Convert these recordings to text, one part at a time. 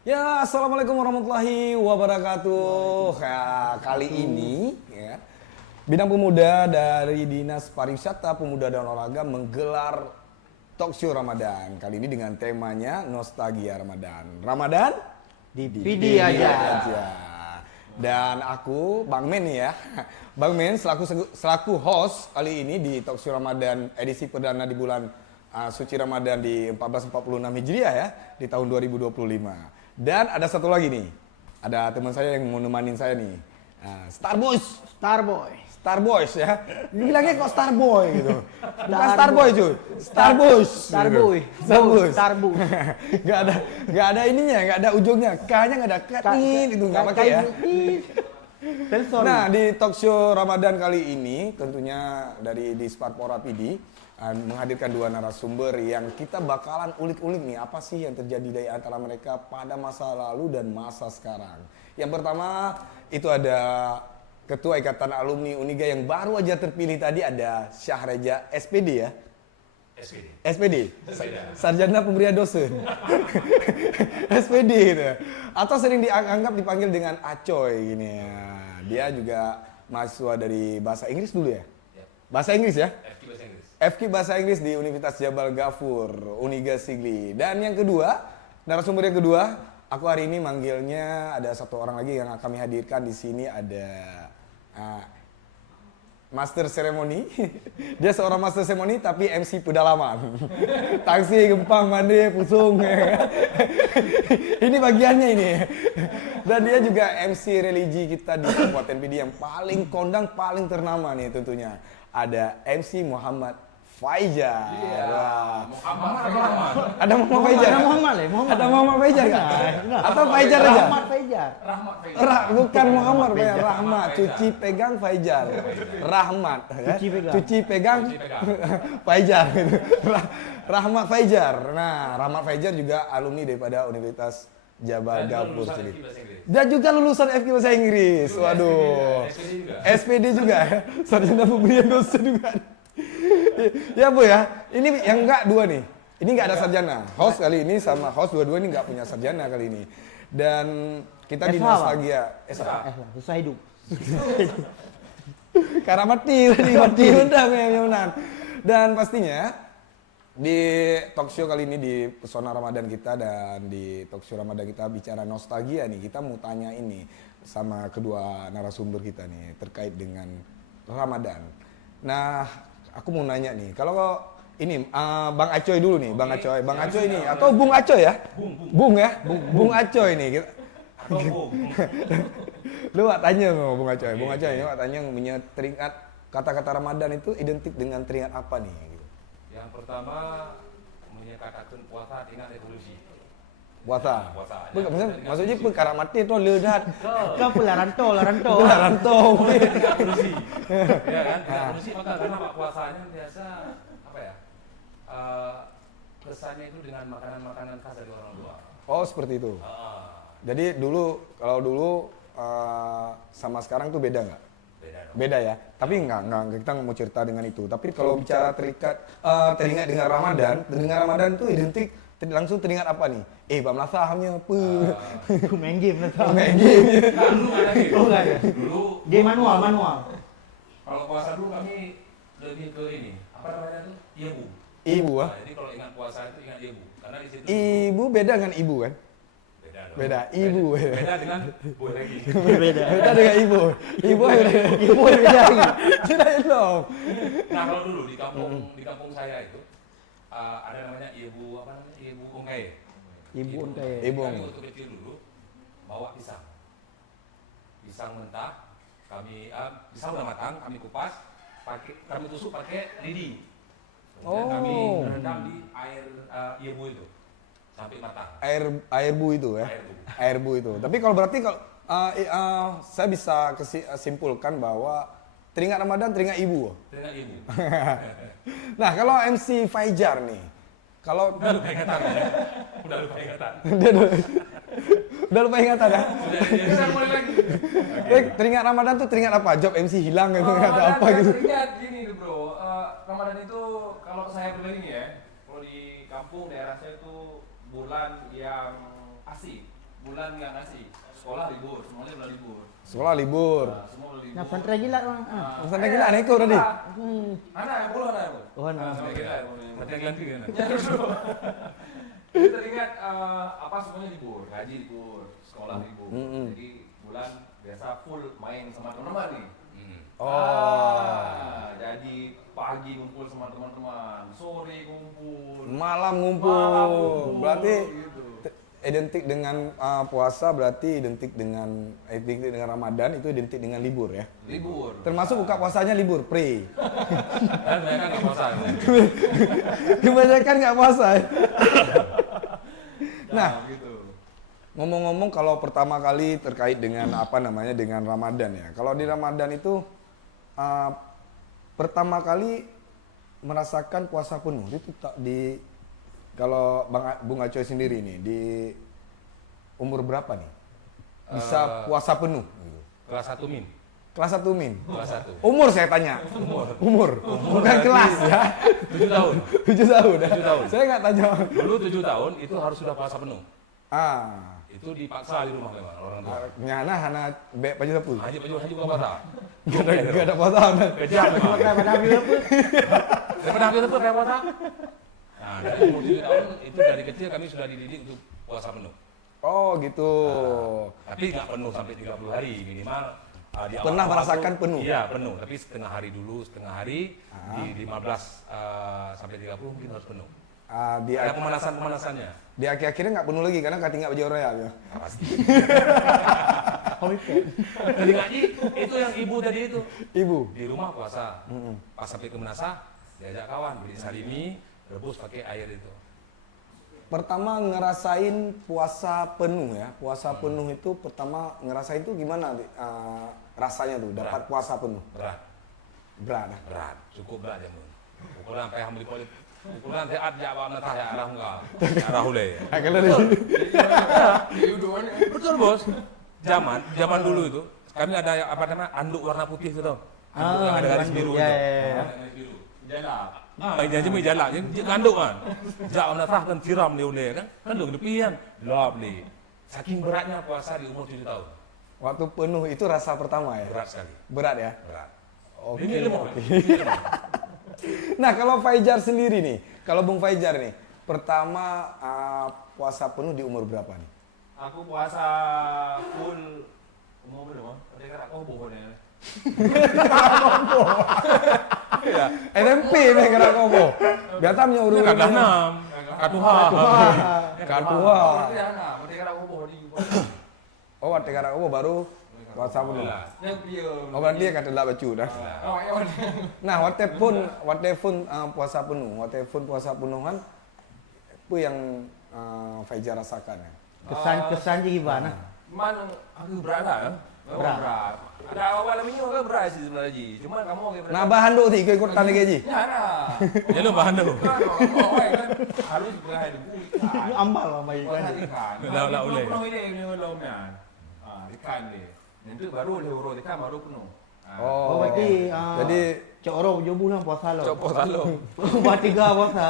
Ya, assalamualaikum warahmatullahi wabarakatuh. Ya, kali ini ya, Bidang Pemuda dari Dinas Pariwisata, Pemuda dan Olahraga menggelar Talkshow Ramadan. Kali ini dengan temanya Nostalgia Ramadan. Ramadan Di Vidi aja. Dan aku, Bang Men nih ya. Bang Men selaku host kali ini di Talkshow Ramadan edisi perdana di bulan suci Ramadan di 1446 Hijriah ya, di tahun 2025. Dan ada satu lagi nih, ada teman saya yang mau nemanin saya nih, Starboys. Starboys ya, bilangnya kok Starboy gitu, bukan Starboy cuy, Starboys. Nggak ada ininya, nggak ada ujungnya, K-nya nggak ada katin itu nggak pakai ya. Nah di Talkshow Ramadan kali ini tentunya dari Disparpora PD menghadirkan dua narasumber yang kita bakalan ulik-ulik nih apa sih yang terjadi dari antara mereka pada masa lalu dan masa sekarang. Yang pertama itu ada Ketua Ikatan Alumni Uniga yang baru aja terpilih tadi, ada Syahreja SPD ya. SPD. Sarjana Pemberian Dosen. SPD gitu. Atau sering dipanggil dengan Acoy gini ya. Dia juga mahasiswa dari bahasa Inggris dulu ya. Bahasa Inggris ya? FK Bahasa Inggris di Universitas Jabal Ghafur, Uniga Sigli. Dan yang kedua, narasumber yang kedua, aku hari ini manggilnya ada satu orang lagi yang kami hadirkan di sini, ada Master Ceremony. Dia seorang Master Ceremony tapi MC pedalaman. Tangsi, gempang, mandi, pusung. Ini bagiannya ini. Dan dia juga MC religi kita di Kabupaten Pidi yang paling kondang, paling ternama nih tentunya. Ada MC Muhammad Fajar. Iya. Ada Muhammad Fajar. Ada Muhammad Fajar nggak? Atau Fajar aja? Rahmat Fajar. Bukan Muhammad Fajar. Rahmat. Cuci pegang Fajar. Rahmat. Cuci pegang Fajar. Rahmat Fajar. Nah, Rahmat Fajar juga alumni daripada Universitas Jabal Ghafur sini. Dan juga lulusan FK Bahasa Inggris. Waduh. SPD juga. Sarjana Pemberian Dosen juga. Ya Bu ya, ini yang enggak dua nih. Ini enggak ada sarjana. Host kali ini sama host dua-dua ini enggak punya sarjana kali ini. Dan kita di nostalgia. Susah hidup. Karena mati undang ya. Dan pastinya di talkshow kali ini di Pesona Ramadan kita dan di talkshow Ramadan kita bicara nostalgia nih. Kita mau tanya ini sama kedua narasumber kita nih terkait dengan Ramadan. Nah, aku mau nanya nih, kalau ini Bang Acoy dulu nih, Bang Acoy ini atau Bung Acoy ya? Bung Acoy nih. Lu tanya sama Bung Acoy. Bung Acoy ini tanya punya teringat kata-kata Ramadan itu identik dengan teringat apa nih? Yang pertama menyatakan puasa dengan revolusi. Puasa. Maksudnya revolusi. perkara mati itu ledat. Kau pula rantau. Revolusi. Ya kan? Revolusi maka karena Pak puasanya biasa apa ya? Kesannya itu dengan makanan-makanan khas dari orang tua. Oh, seperti itu. Jadi kalau dulu sama sekarang tuh beda nggak? Beda ya. Tapi nggak kita nggak mau cerita dengan itu. Tapi kalau bicara teringat dengan Ramadan tuh identik langsung teringat apa nih? Bam lasahamnya apa? Main game lah. Main game. Dulu ada game. Oh enggak ya. Dulu Game manual. kalau puasa dulu kami lebih ke ini. Apa namanya tuh? Ibu. Ibu ah. Nah, jadi kalau ingat puasa itu ingat ibu. Karena di situ Ibu beda dengan ibu kan? beda dong. Beda. Ibu. Beda dengan boy lagi. Beda. Beda dengan ibu. Ibu beda lagi. Ceritain dong. Nah, kalau dulu di kampung saya itu ada namanya ibu ungkai. Ibu ungkai. Ibu. Kami waktu kecil dulu bawa pisang mentah, pisang udah matang, kami kupas, kami tusuk pakai lidi. Kemudian kami rendam di air ibu itu sampai matang. Air bu itu ya. Air bu itu. Tapi kalau berarti saya bisa simpulkan bahwa teringat Ramadan, teringat ibu. Teringat ibu. Nah, kalau MC Fajar nih. Kalau Udah lupa ingatan ya? Udah lupa ingatan. udah lupa ingatan ya? Bisa mulai lagi. Teringat Ramadan tuh teringat apa? Job MC hilang gitu atau apa gitu. Teringat gini tuh bro, Ramadan itu kalau saya pribadi nih ya, kalau di kampung daerah saya itu bulan yang asik. bulan nggak ngasih. Sekolah libur, semuanya bulan libur. Sekolah libur. Nah, semua bulan libur. Nah, pesantren gila bang. Pesantren gila neko tadi. Ada yang pulau ada yang pulau. Oh, nah. Sampai gila ya. Nanti yang ganti kan. Jadi teringat apa semuanya libur, gaji libur, sekolah libur. Jadi bulan biasa full main sama teman-teman nih. Jadi pagi ngumpul sama teman-teman, sore ngumpul, Malam ngumpul. Berarti gitu. identik dengan puasa, berarti identik dengan Ramadan, itu identik dengan libur ya. Libur. Termasuk buka puasanya libur, pre. Dan mereka nggak puasa. Kebanyakan nggak puasa. Ya? Nah, gitu. ngomong-ngomong kalau pertama kali terkait dengan dengan Ramadan ya. Kalau di Ramadan itu pertama kali merasakan puasa penuh itu kalau Bung Acoy sendiri nih di umur berapa nih bisa puasa penuh? Kelas 1 min. Kelas 1 min. Kelas 1. Umur saya tanya. Umur. Bukan kelas ya. 7 tahun. 7 tahun. 7 tahun. Saya nggak tanya. Dulu 7 tahun itu harus sudah puasa penuh. Itu dipaksa di rumah memang orang tua. nyana hana bek baju sapu. Haji bukan puasa. Gak ada puasa. Kejam memang. Pada ambil apa? Daripada hampir itu kayak puasa. Nah, dari umur 7 tahun itu dari kecil kami sudah dididik untuk puasa penuh. Oh gitu. Tapi nggak penuh sampai 30 hari minimal. Di awal Pernah merasakan itu, penuh? Iya penuh, tapi setengah hari dulu, setengah hari di 15 sampai 30 mungkin harus penuh. Ada pemanasannya. Di akhir-akhirnya nggak penuh lagi karena nggak baju royal ya. Pasti. Komite. Jadi ngaji itu yang ibu tadi itu. Ibu. Di rumah puasa. Pas sampai ke Menasa, diajak kawan beli salimi, rebus pakai air itu. Pertama ngerasain puasa penuh ya. Puasa penuh itu pertama ngerasain tuh gimana rasanya tuh dapat puasa penuh? Berat. Cukup berat ya, Mun. Ukuran sampai hamil kulit. Ukuran teat jawab natah ya arah enggak. Arah hule. Betul, Bos. Zaman dulu itu kami ada anduk warna putih itu tuh. Anduk yang ada garis biru itu. Baik janji mai jalan, jadi kanduk kan. Jauh natah kan tiram dia ule kan. Kanduk depian. Lop ni. Saking beratnya puasa di umur 7 tahun. Waktu penuh itu rasa pertama ya? Berat sekali. Berat ya? Berat. Oke. Ini lemah. Nah kalau Fajar sendiri nih, kalau Bung Fajar nih, pertama puasa penuh di umur berapa nih? Aku puasa full umur berapa? Mereka aku bohongnya. SMP nih kena kobo. Biasa punya urut Kadang Katuha. Oh, ada kena kobo baru puasa penuh. Oh, berarti dia kata lah bacu dah. Nah, wate pun puasa penuh kan apa yang Fajar rasakan ya? Kesan gimana? Mana aku berat lah. Berat. Ada awal minyak ke berat sih sebenarnya. Cuma kamu berat. Nah, bahan tu ikut ikutan lagi Ji. Ya nah. Ya lu bahan tu. Harus berat dulu. Ini ambal sama ikan. Lah boleh. Penuh ini belumnya. Ikan ni. Nanti baru dia urut ikan baru penuh. Oh, berarti jadi cok orang jobu lah puasa lo. Cok puasa lo. Tiga puasa.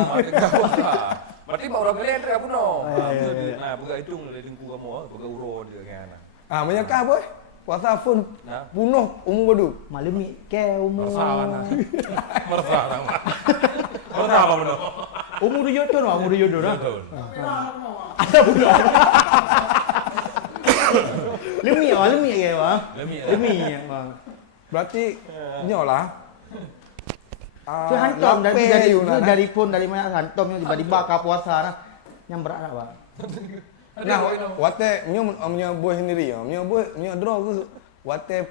Berarti baru kali entry penuh. Nah, buka hidung dari dengku kamu, buka urut dia kan. menyekah boy. Puasa pun penuh umur badut. Malam ni ke umur. Merasa sama. Merasa apa penuh? Umur 7 tahun, umur 7 tahun. Betul. Ada budak. Lemi ya, Bang. Lemi ya, Bang. Berarti nyolah. Itu hantom dari pun dari mana hantom yang tiba-tiba ke puasa nah. Yang berat apa? Nah, wate nyo buah sendiri ya. Nyo draw ku wate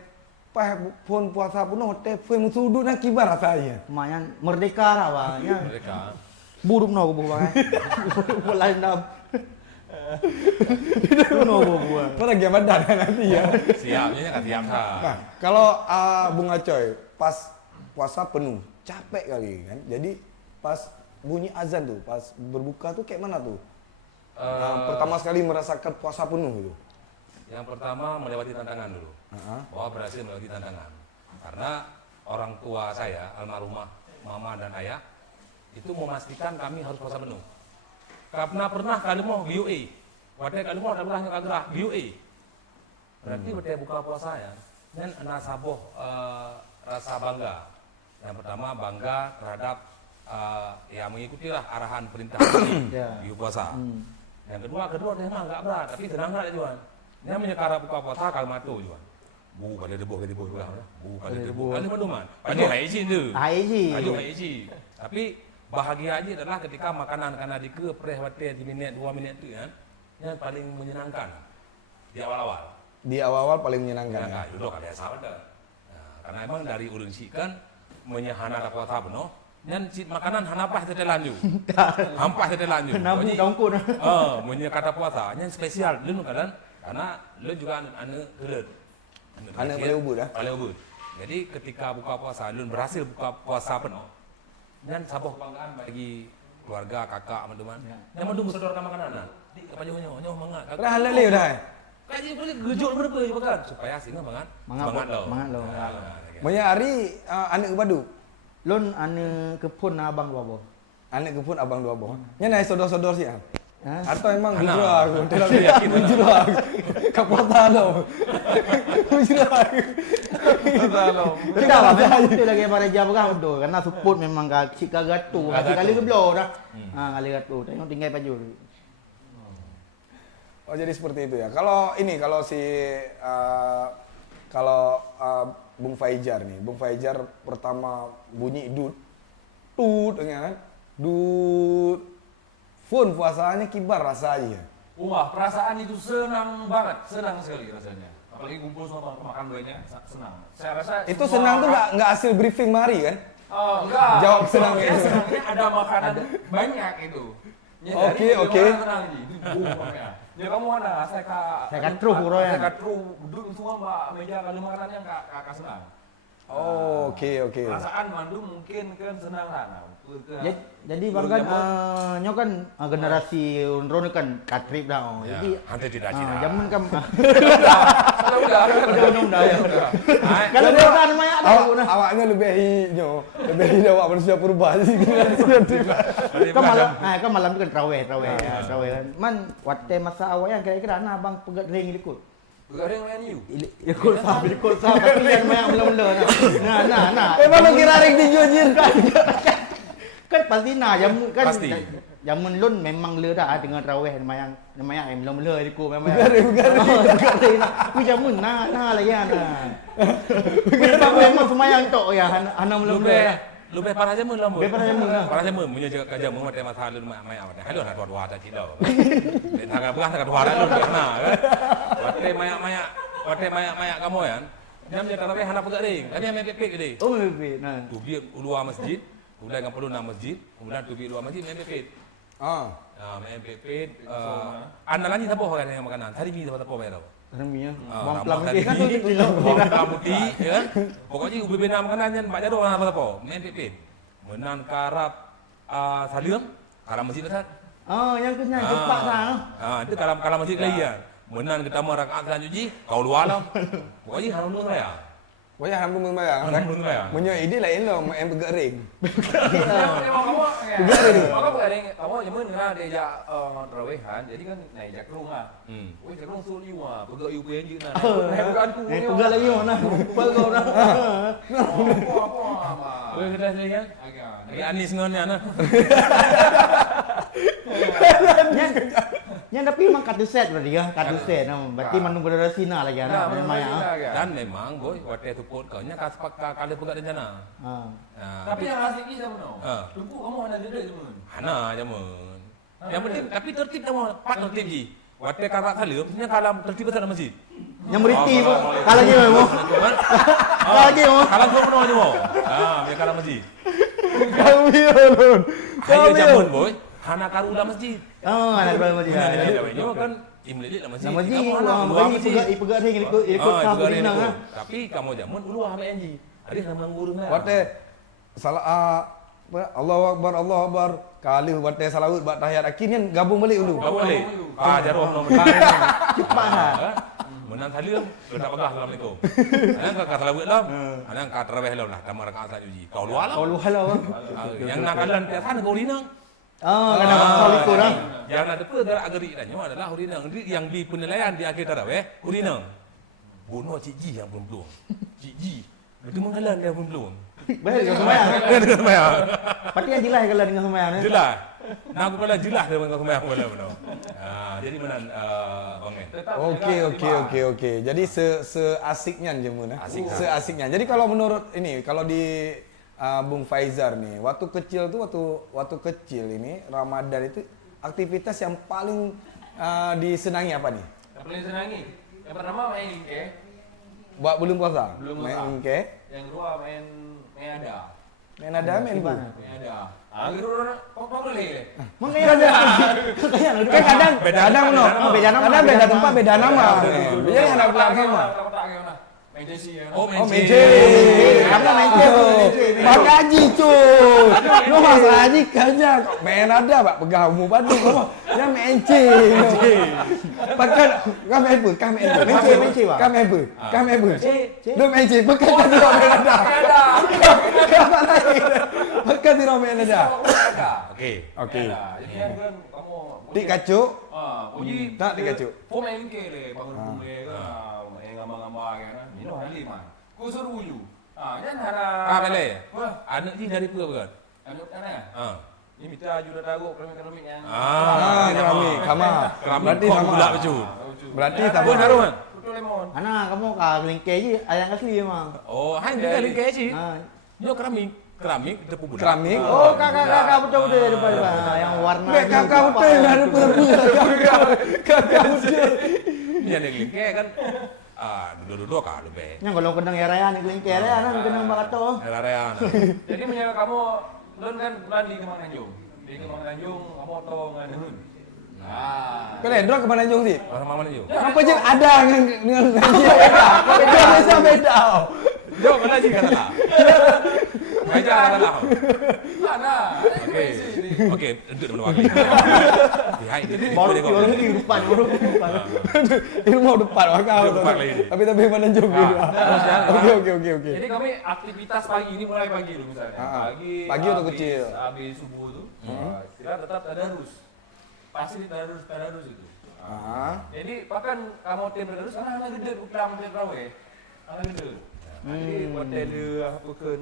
pas pun puasa penuh wate pun musudu nak kibar rasanya. Lumayan merdeka lah, Bang. Mereka. Buruk no bu Bang. Lain dah. No bu. Mana lagi badan nanti ya. Siapnya kan siap Nah, kalau Bung Acoy pas puasa penuh, capek kali kan. Jadi pas bunyi azan tuh, pas berbuka tuh kayak mana tuh? Pertama sekali merasakan puasa penuh gitu. Yang pertama melewati tantangan dulu. Bahwa berhasil melewati tantangan. Karena orang tua saya, almarhumah mama dan ayah, itu memastikan kami harus puasa penuh. Karena pernah kali mau UAE, Wadah kat luar dah berahnya kat gerah BUA. Berarti wadah buka puasa ya. Dan anak saboh rasa bangga. Yang pertama bangga terhadap ya mengikutilah arahan perintah di puasa. Yang kedua dia memang agak berat tapi tenang tak Juan. Dia menyekara buka puasa kalau matu Juan. Bu pada debuh juga. Bu pada debuh. Ada manduman. Paju hai izin tu. Paju hai izin. Tapi bahagia aja adalah ketika makanan kana dike preh wate 3 minit 2 minit tu kan. Yang paling menyenangkan di awal-awal. Di awal-awal paling menyenangkan. Ya, duduk ada sahabat dah. Karena emang dari ulun si kan menyahana puasa penuh. Nyan si makanan hanapah tete lanjut. Hampah tete lanjut. Nabu dongkun. Punya kata puasa, nyan spesial lun kan karena lu juga anu gelet. Anak paling ubud dah. Paling ubud. Jadi ketika buka puasa, lun berhasil buka puasa penuh. Nyan saboh kebanggaan bagi keluarga, kakak, teman-teman. Yang mendung sodorkan makanan. Di kepanjang mangat. Dah halal le dah. Kaji boleh gejol berapa ya kan supaya singa banget Mangat lo. Banyak hari anak badu. Lon ane kepun abang dua boh. Anak ke pun abang dua boh. Nya naik sodor-sodor sih. Atau emang Anak. gujur aku. Tidak yakin gujur aku. Kapota lo. Gujur aku. Kita lo. Kita lah memang itu lagi pada jam berapa tu. Karena support memang cik gatu. Kali ke blow dah. Kali gatu. Tengok tinggal baju. Oh jadi seperti itu ya. Kalau ini kalau si Bung Fajar nih, Bung Fajar pertama bunyi dut, kan? Dut, phone puasanya kibar rasanya. Wah, perasaan itu senang banget, senang sekali rasanya. Apalagi kumpul sama makan banyak, senang. Saya rasa Itu senang tuh nggak hasil briefing mari kan? Oh, enggak. Jawab senang Ya, itu. senangnya ada makanan banyak itu. Oke. Senang ji. Ya kamu mana? Saya kat truh bro ya. Saya kat truh duduk semua mbak meja kalau makanannya kakak senang. Oh, oke. Perasaan mandu mungkin kan senang lah. Jadi bang kan nyo kan generasi unron kan katrip dah. Jadi hantu tidak zaman kan udah. kalau biasa namanya ada guna. Awaknya lebih awak manusia purba sih. Kan malam tu kan terawih kan. Man wate masa awal yang kira-kira nah bang pegat ring ikut. Pegat ring main you. Ikut sah tapi yang banyak mula-mula nah. Memang lo kira ring dijujur kan? Kan pasti jamun kan Pasti. jamun lun memang leda dengan raweh mayang mula-mula diku memang. Bukan. Ku jamun lagi memang semayang tok ya ana mula-mula. Lu be parah jamun lah. Parah jamun. Punya jaga jamun mate masa lu mai awak. Halu nak dua tak cilo. Den tangga beras tak dua lu kena kan. Wate maya kamu ya. Jam je tapi hana pegat ring. Tadi main pepek dia. Oh bebe nah. Tu biar luar masjid, kemudian kan perlu nak masjid, kemudian tu biar luar masjid main pepek. Main pepek. Anda lagi siapa orang yang makanan? Hari ni siapa bayar tau? Remnya. Bang Bang tadi kan tu bang putih ya kan. Pokoknya ubi bina makanan yang banyak orang apa main pepek. Menan karap salium, karap masjid besar. Oh yang tu nyan cepat sana. Itu kalau masjid lagi ya. Menan kita mau rakaat selanjutnya, kau luar lah. Pokoknya harus nunggu saya. Wah, hambung membayang. Hambung membayang. Punya ide lain lo, main pegat ring. Kamu ring, kamu jaman ngah diajak terawihan, jadi kan diajak rumah. Wih, terus suruh liwa, pegat you punya jeuna. Bukan tu. Pegat lagi mana? Pegat orang. Apa? Wih, sudah saya kan. Lagi Anis ngonnya nah. Yang tapi memang kadu set berarti ya, kadu set. Berarti manung generasi na lagi anak memang. Dan memang boy, waktu itu pun kau nya kali pegat rencana. Tapi yang asik ni sama no. Tunggu kamu ada duduk jamun. Hana jamun. Yang penting tapi tertib kamu, pat tertib ji. Waktu kakak salim, nya kalam tertib besar masjid. Yang beriti pun kalau lagi mau. Kalau lagi mau. Kalam pun penuh je mau. Biar kalam masjid. Kami lon. Ayo jamun boy. Hana karulah masjid. Anak baru masjid. Ini kan imlilit lah masjid. Nama ji, luar masjid. Pegat ring ikut sahabat dinang ah. Tapi kamu jamun luar HMNG. Ada nama guru meh. Wate salah Allahu Akbar. Kali wate salawat buat tahiyat akhirnya gabung balik dulu. Gak boleh. Jaroh nomor. Cepat ah. Menang salim, letak pegah Assalamualaikum. Anak kata salawat lah. Anak kata tarawih lah. Kamar rakaat saja ji. Kau luar lah. Kau luar lah. Yang nakalan tiap sana kau dinang. Kena pasal itu dah. Yang ada pergerak gerik dannya adalah hurinang yang di penilaian di akhir tarawih hurinang. Bunuh Cik Ji yang belum. Cik Ji. Itu menghalang dia belum. Baik dengan sembahyang. Dengan sembahyang. Pasti yang jelas kalau dengan sembahyang ni. Jelas. Nah, aku kalau jelas dengan sembahyang benar. Jadi mana Bang Men? Okey. Jadi seasiknya je mun. Asik. Seasiknya. Jadi kalau menurut ini, kalau di Bung Faizar nih, waktu kecil ini Ramadan itu aktivitas yang paling disenangi apa nih? Yang paling senangi. Yang pertama main lingke. Buat belum puasa? Belum Main puasa. engke. Yang kedua main ada. Main ada, main bu. Main ada. Kedua kok boleh. Makanya ada. Kan kadang no. Beda nama. Kadang beda tempat, beda nama. Jadi anak belakang sama. Main JC. Oh, Oh, main meje. Apa meje? Pak Haji cuy. Lu masa Haji kerja kok main ada Pak pegang umur padu kok. Ya meje. Pakai kan main apa? Kan main apa? Meje, Pak. Kan main apa? Kan main apa? Lu meje pakai tadi main ada. Apa lagi? Pakai di main ada. Okey. Okey. Jadi kan kamu Dik kacuk. uji Tak dikacuk. Kau main lingke le, bangun bunga kan, main gambar-gambar kan. Ini dah halim ah. Kau suruh uju. Jangan harap. Boleh. Wah, Anak ni dari pura bukan? anu kan? Ah. Ini minta jual taruh keramik-keramik yang. Keramik, kamar. Keramik Berarti kau sama. pula baju. Berarti Pun sama. taruh kan? Kutu lemon. Anak kamu kah lingkar je ayam asli memang. Oh, hang dia ni kaya sih. Ha. Dia keramik tepu budak. Keramik. Oh, kakak betul depan. Yang warna. Kakak betul yang ada punya. Kakak betul. Ni ada lingke kan. Duduk-duduk kah lebih. Yang kalau kendang raya ni lingkar raya kan kendang bakato. Raya. Jadi menyangka kamu Lun kan bulan di Kemang Tanjung. Di Kemang Tanjung kamu tau dengan Lun. Kalian dua kemana jauh sih? Orang mana je? Apa je ada dengan dia beda. Kau bisa beda. Jauh mana sih kata lah. Baca kata lah. Mana? Okey, duduk dulu lagi. Hai, Baru orang ni depan. Di rumah depan kau. Depan lagi. Tapi mana jauh Okey. Jadi kami aktivitas pagi ini mulai pagi dulu misalnya. Pagi atau kecil? Habis subuh tu, kita tetap tadarus. Pasti tadarus itu. Jadi bahkan kamu tim tadarus, anak gede pulang tim raweh. Anak gede. Jadi hotel apa kan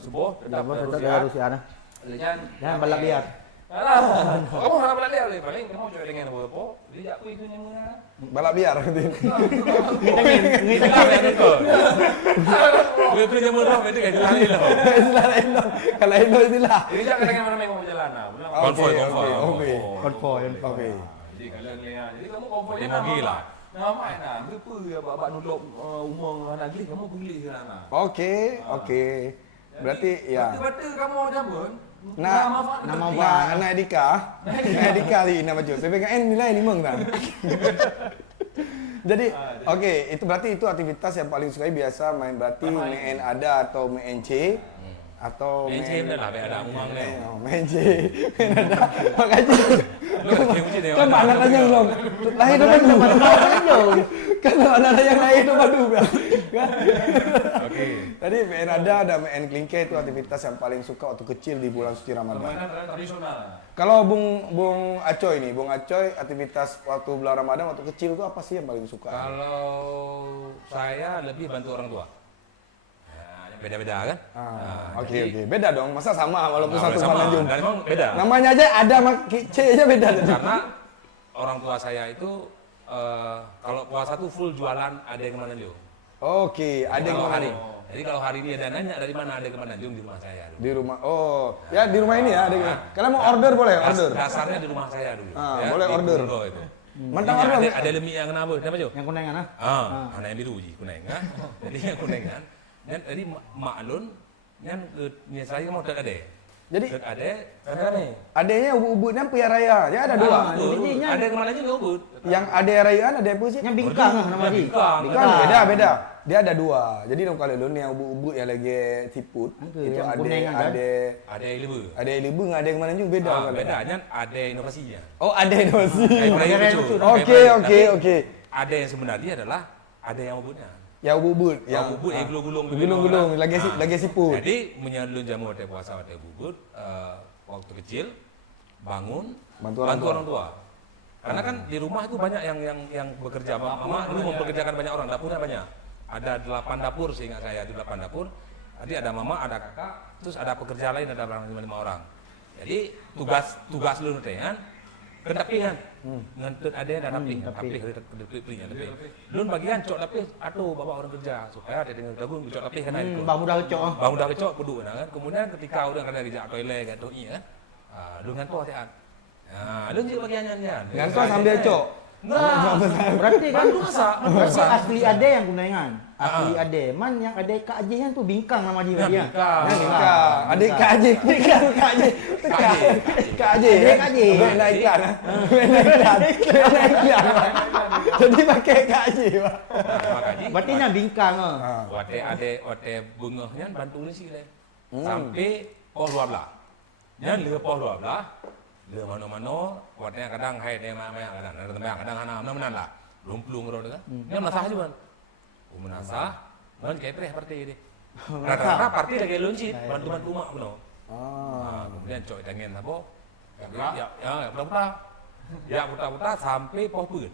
subuh tetap tadarus ya. Jangan balak liar. Alah, kamu harap balak liar paling kamu coba dengan apa? Dia aku itu yang mana? Balap biar. Ngitangin. Gue kerja murah, itu kayak jalan lah. Kalau itu itulah. Jadi jangan dengan mana mau jalan lah. Konvoy. Konvoy. Okey. Jadi kalian lihat. Jadi kamu konvoy Dia mau gila. Nama nah, lupa ya bab nulok umur anak geli kamu beli ke sana. Okey. Berarti ya. Betul kamu jambun. Nama anak Dika ni nama baju. PPKN nilai 5 kan. Jadi okey, itu berarti itu aktivitas yang paling sukai biasa main berarti main ada atau main C atau Main C dah lah, ada umang ni. Main C. Main ada. Makanya kan Kan anak tanya belum. Lahir tu baru. Kan anak yang lahir tu baru. Okey. Tadi main ada main kelingke itu aktivitas yang paling suka waktu kecil di bulan suci Ramadan. Permainan tradisional. Kalau Bung Acoy nih, Bung Acoy aktivitas waktu bulan Ramadan waktu kecil itu apa sih yang paling suka? Kalau saya lebih bantu orang tua. Beda-beda kan? Oke. Beda dong. Masa sama walaupun satu sama. Manjung. Dan memang beda. Namanya aja ada sama C aja beda. Karena orang tua saya itu kalau puasa tuh full jualan ada yang kemana dulu. Oke, ada yang Kalau mana hari. nih? Jadi kalau hari ini ada nanya dari mana ada kemana di rumah saya. Dulu. Di rumah. Oh, ya di rumah ini ya ada. Kalian mau order boleh order. Dasarnya di rumah saya dulu. Boleh di order. Purwo itu. Mantap Jadi order. ada lemik yang kenapa? Kenapa Jo? Yang kuningan ah. Anak yang biru je kuning kan. Jadi yang kuning kan. Dan tadi mak alun yang ni saya mau tak ada. Jadi Ada kan ni. adanya ubud-ubudnya Pia Raya. Ya ada dua. Ada kemana juga ubud. Yang ada rayaan ada apa sih? Yang bingkang ah nama dia. Kan beda. Dia ada dua. Jadi dong kalau dulu yang ubud-ubud yang lagi siput itu yang ada kuning kan? Ada ilmu. ada libu ada yang mana juga beda kan. Bedanya ada inovasinya. Oh, ada inovasi. Okey. Ada yang sebenarnya adalah ada yang ubudnya. Yang ubud, Yang ubud gulung-gulung. gulung lagi siput. Jadi menyalun jamu waktu puasa waktu ubud waktu kecil bangun Bantu bantu orang orang tua. Karena kan di rumah itu banyak yang bekerja. Mama dulu mempekerjakan banyak orang, dapurnya banyak. Ada 8 dapur seingat saya, itu 8 dapur. Jadi ada mama, ada kakak, terus ada pekerja lain ada berapa 5 orang. Jadi tugas lu nanti kan kendapihan. Ngentut ada dan rapih rapih. Lun bagian cok rapih atau bawa orang kerja supaya dia dengan dagun cok rapih kan itu. Bang mudah kecok. Bang mudah kecok kudu kan. Kemudian ketika orang kada kerja toilet kat doi kan. Lu ngantor tian. Lu juga bagian nyan. Ngantor sambil cok. Nah, Berarti kan bantu masak. berarti asli ade yang gunaingan. Asli ade. Man yang ade Kak Ajihan tuh bingkang nama dia. Ya, bingkang. Kak, adik Kak Aji, Kak Aji, Kak Aji, Adik Kak Aji. benda iklan, benda iklan, jadi pakai Kak Aji, Pak. Makanya Berarti nya bingkang ah. wate bungahnya bantu ni sih le. Sampai pos 12. Nyan leu pos 12. Leu mano-mano watnya kadang hai ne ma kadang ada tembang kadang hana menan lah. Lumplung ro kan. Nyan masah juga. Menasah, ngan kepreh partai dia. Rata-rata partai lagi lunci bantu-bantu mak beno. Kemudian cok tangen apa? Ya, putar-putar. Ya, putar-putar sampai pos put.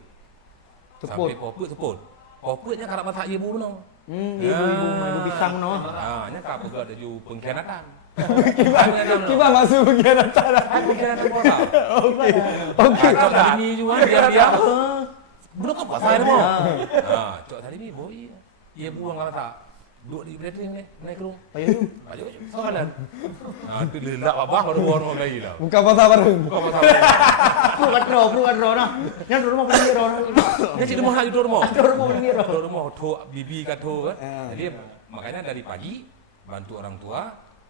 Sampai pos put seput. Pos putnya kada masak ibu beno. Ibu pisang no. Nya ka pegak ada ju pengkhianatan. Kita masuk bagian acara. Pengkhianatan puasa. Oke. Cok tadi ni juga dia. Belum kan puasa ni mo. Cok tadi ni boy. Ia buang kalau tak. Duduk di bedroom ni, naik room. Ayo tu. Ayo, soalan. Tu lelak babah baru buang orang lagi lah. Buka puasa baru. Bukan puasa. Pru kat ro nah. Yang ro rumah punya ro. Dia cik rumah nak duduk rumah. Ro rumah punya ro. Duduk rumah, tu bibi kat tu kan. Jadi makanya dari pagi bantu orang tua,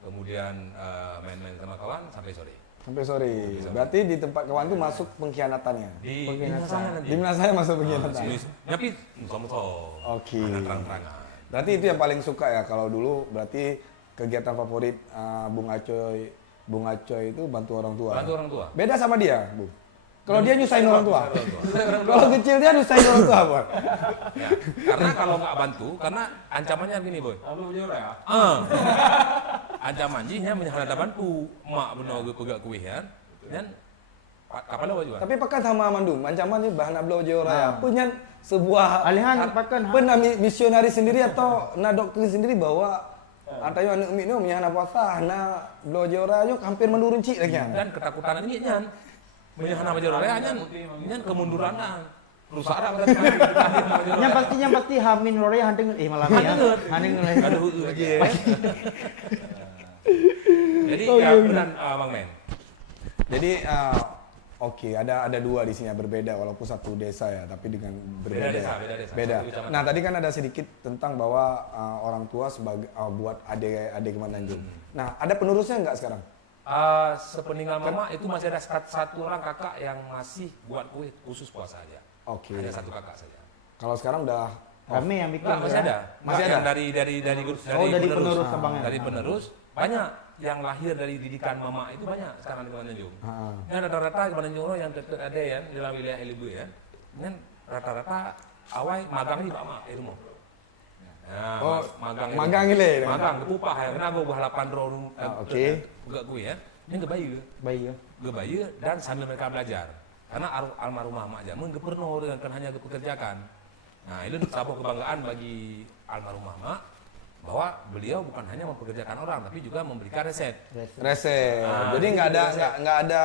kemudian main-main sama kawan sampai sore. Sampai sore. Berarti di tempat kawan tu masuk pengkhianatannya. Di saya nanti. Di mana saya masuk pengkhianatan. Nyapi muka-muka. Oke. Terang-terangan. Berarti itu yang paling suka ya kalau dulu berarti kegiatan favorit Bung Acoy itu bantu orang tua. Bantu orang tua. Beda sama dia, Bu. Kalau dia nyusahin orang tua. Kalau kecil dia nyusahin orang tua, Bu. Ya, karena kalau nggak bantu, karena ancamannya gini, boy. Lalu jujur ya. Ancaman jinya menyahada bantu mak benar pegak kuih kan. Dan kapal apa juga. Tapi pakai sama Mandum, ancaman ni bahan ablo joraya. Punya sebuah Alihan pakan pernah misionari sendiri atau na doktrin sendiri bahwa atayo anu mi no miana puasa na blo joraya hampir menurun cik lagi. Dan ketakutan ini nyan. Menyahana majoraya nyan kemunduran rusak ada yang pasti hamin lore handeng malam ya. Handeng lore. Aduh aja. Jadi ya benar Bang Men. Jadi oke, ada dua di sini berbeda walaupun satu desa ya, tapi dengan berbeda. Beda desa. Beda. Nah, tadi kan ada sedikit tentang bahwa orang tua sebagai buat adik Kemantanjung. Nah, ada penerusnya nggak sekarang? Sepeninggal mama itu masih ada satu orang kakak yang masih buat kue khusus puasa aja. Oke. Hanya satu kakak saja. Kalau sekarang udah Kami yang bikin. Enggak, masih ada. Masih ada? Yang dari penerus abangnya. Dari penerus banyak yang lahir dari didikan mama itu banyak sekarang di Kemantanjung. Ini rata-rata di Kemantanjung yang dekat ada ya di dalam wilayah Elibu ya. Ini rata-rata awal magang di Bama di rumah. Nah, magang ile. Magang upah ya kena gua 8 ron. Oke. Enggak gue ya. Ini gebayu. Bayi ya. Gebayu dan sambil mereka belajar. Karena almarhumah mak jamun gepernah dengan kan hanya pekerjakan. Nah, itu sebuah kebanggaan bagi almarhumah mak bahwa beliau bukan hanya mempekerjakan orang tapi juga memberikan resep. Resep. Jadi nggak ada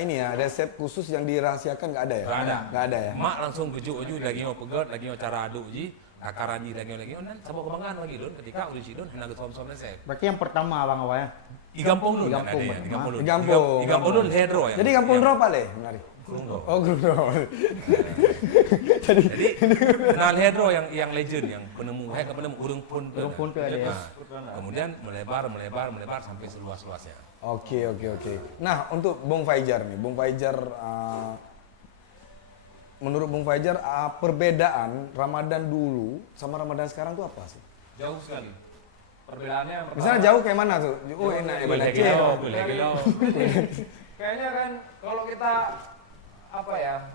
ini ya resep khusus yang dirahasiakan nggak ada ya? Nggak ada ya. Mak langsung uju lagi mau pegot lagi mau cara aduk ji, takaran ji lagi dan sebuah kebanggaan lagi don ketika udah si don hendak som resep. Berarti yang pertama abang awalnya. Di kampung don. Di kampung don hedro ya. Jadi kampung dro apa le? Mari. Gerungdo. Oh Gerungdo. Jadi kenal hedro yang legend yang penemu urung pun Urung pun ada ya. Kemudian melebar sampai seluas-luasnya. Oke. Nah untuk Bung Fajar nih, Bung Fajar menurut Bung Fajar perbedaan Ramadan dulu sama Ramadan sekarang tuh apa sih? Jauh sekali. Perbedaannya yang pertama. Misalnya jauh kayak mana tuh? Oh enak ya Boleh Aceh. kilo. Kayaknya kan kalau kita apa ya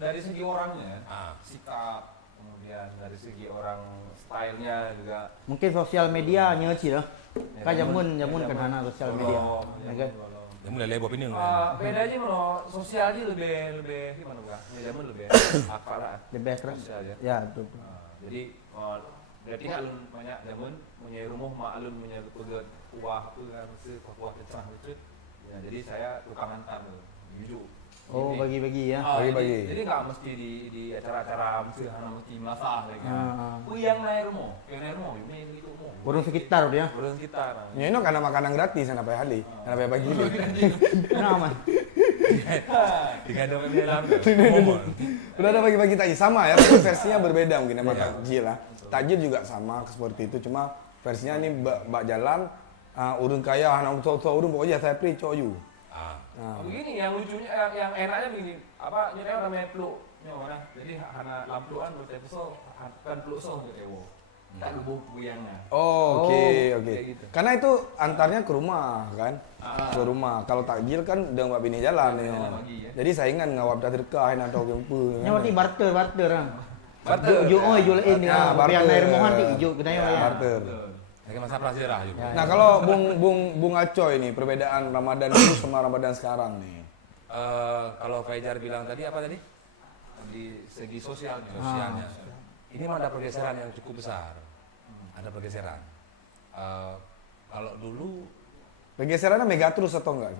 dari segi orangnya, sikap, kemudian dari segi orang stylenya juga. Mungkin sosial media nyeci lah. Kan jamun kan hana sosial media. Bolong, Kan. Dia mulai lebar pining. Bedanya mana sosial dia lebih gimana bukan? Zaman lebih akal lah. Lebih keras. Sosial ya. Ya, betul. Jadi berarti alun banyak zaman punya rumah mak alun punya pegat kuah apa kan mesti kuah kecah itu. Ya, jadi saya tukang hantar tu. Jujur. Oh, bagi-bagi ya. Bagi-bagi. Jadi nggak mesti di acara-acara mesti hanya mesti masak lagi. Ah. Yang naik rumah, ini gitu rumah. Orang sekitar dia. Orang sekitar. Ya ini karena makanan gratis sana payah hali. Karena payah bagi ini. Kenapa? Tiga ada dalam. Udah ada bagi-bagi takjil sama ya, tapi versinya berbeda mungkin sama takjil lah. Takjil juga sama seperti itu, cuma versinya ini bak jalan urun kaya anak tua urun pokoknya saya pri coyu. Begini yang lucunya yang enaknya begini, apa nyerah namanya peluk mana? Jadi karena lampuan bertepso kan peluk so gitu. Tak lubuk buyangnya. Oke. kayak gitu. Karena itu antarnya ke rumah kan. Ke rumah. Kalau takjil kan udah mbak bini jalan ya. Jadi saingan ngawap dah terkah atau gempa. Yang berarti barter kan. Barter. Jual lain dia. Yang naik rumahan di hijau kedai ya. Barter. Lagi masa prasejarah juga. Nah kalau Bung Acoy nih perbedaan Ramadan dulu sama Ramadan sekarang nih. Kalau Fajar bilang tadi apa tadi? Di segi sosialnya. Sosialnya. Ini memang ada pergeseran yang cukup besar. Ada pergeseran. Kalau dulu Pergeserannya Megatrus atau enggak?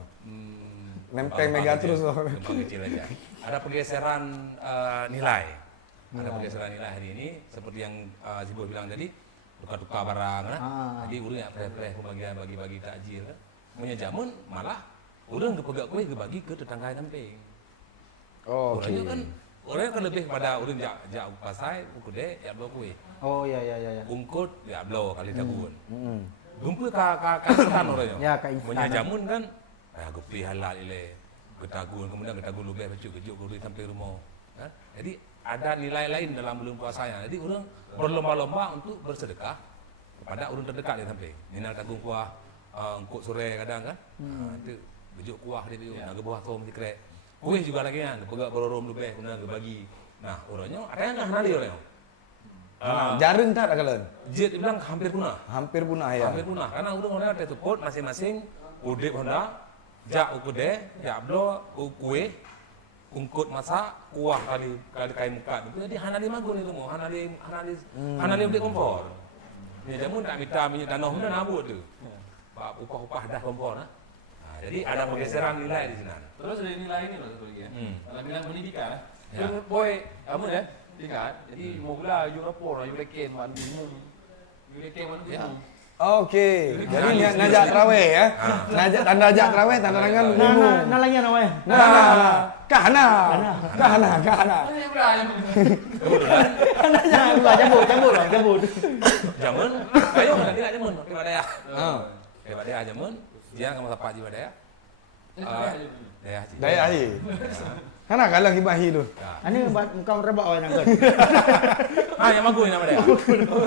Nempeng Megatrus. Kecil aja. Ada pergeseran nilai. Ada pergeseran nilai hari ini seperti yang Zibo bilang tadi, tukar-tukar barang lah. Jadi urang yang preh-preh bagi-bagi takjil. Punya jamun malah urang kepegak kue bagi ke tetangga nempeng. Oh, oke. Kan orang kan lebih kepada urang jak pasai, ukude ya blo kue. Oh ya. Ungkut ya blo kali tabun. Gumpul ka instan orangnya. Ya, ka instan. Punya jamun kan gupi halal ile. Getagun kemudian getagun lubeh bejuk gurih sampai rumah. Kan? Jadi ada nilai lain dalam bulan puasanya. Jadi orang berlomba-lomba untuk bersedekah kepada orang terdekat dia sampai. Nina tagung kuah engkut sore kadang kan. Itu bejuk kuah dia tu. Nak buah tom dikrek. Kuih juga lagi kan. Pegak berorom lubeh kemudian bagi. Nah, orangnya ada yang nak nali orangnya. Jarang tak kalian? Jet bilang hampir punah. Hampir punah ya. Hampir punah karena orang ada support masing-masing udip Honda, jak ukude, jak blo, kue, ungkut masak, kuah kali kain muka. Itu jadi hanali magun itu mau, hanali untuk kompor. Ni jamu tak minta minyak tanah mana nabut tu. Pak upah dah kompor nah. Jadi ada pergeseran nilai di sana. Terus ada nilai ini loh satu lagi ya. Dalam bidang pendidikan, boy, kamu ya, tingkat. Jadi mau gula, you rapor, you leken, man bingung, you leken man bingung. Oke. Jadi najak terawih ya. Najak terawih tanda tangan bingung. Nah lagi namanya. Kahana. Ini pula yang Jambut. Jamun, ayo mana tidak jamun, kepada ya. Kepada ya jamun, dia kamu sapa jiwa daya. Daya aja. Kana kalang hibahi tu. Ani engkau rebak awak nangkan. Yang magu nama dia.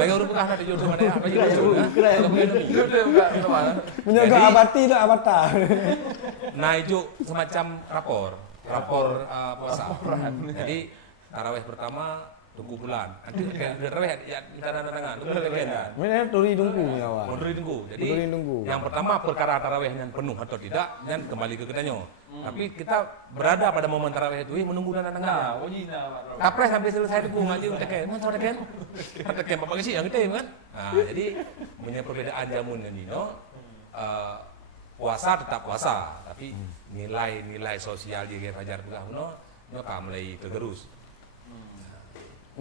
Lagi urut bekah nak jodoh mana? Apa jodoh? Menjaga abati tak abata. Nah itu semacam rapor puasa. Jadi tarawih pertama tunggu bulan. Nanti tarawih ya kita tanda tangan. Tunggu kan. Mana turi tunggu ya wah. Turi tunggu. Jadi Turi tunggu. yang pertama perkara tarawih yang penuh atau tidak dan kembali ke kedanya. Tapi kita berada pada momen tarawih itu menunggu tanda tangan. Kapres sampai selesai tunggu ngaji teken. Mana teken? Teken bapak kesi yang gede kan. Nah, jadi punya perbedaan jamun dan dino. Puasa tetap puasa, tapi nilai-nilai sosial di Fajar Begah Uno nyoka mulai tergerus.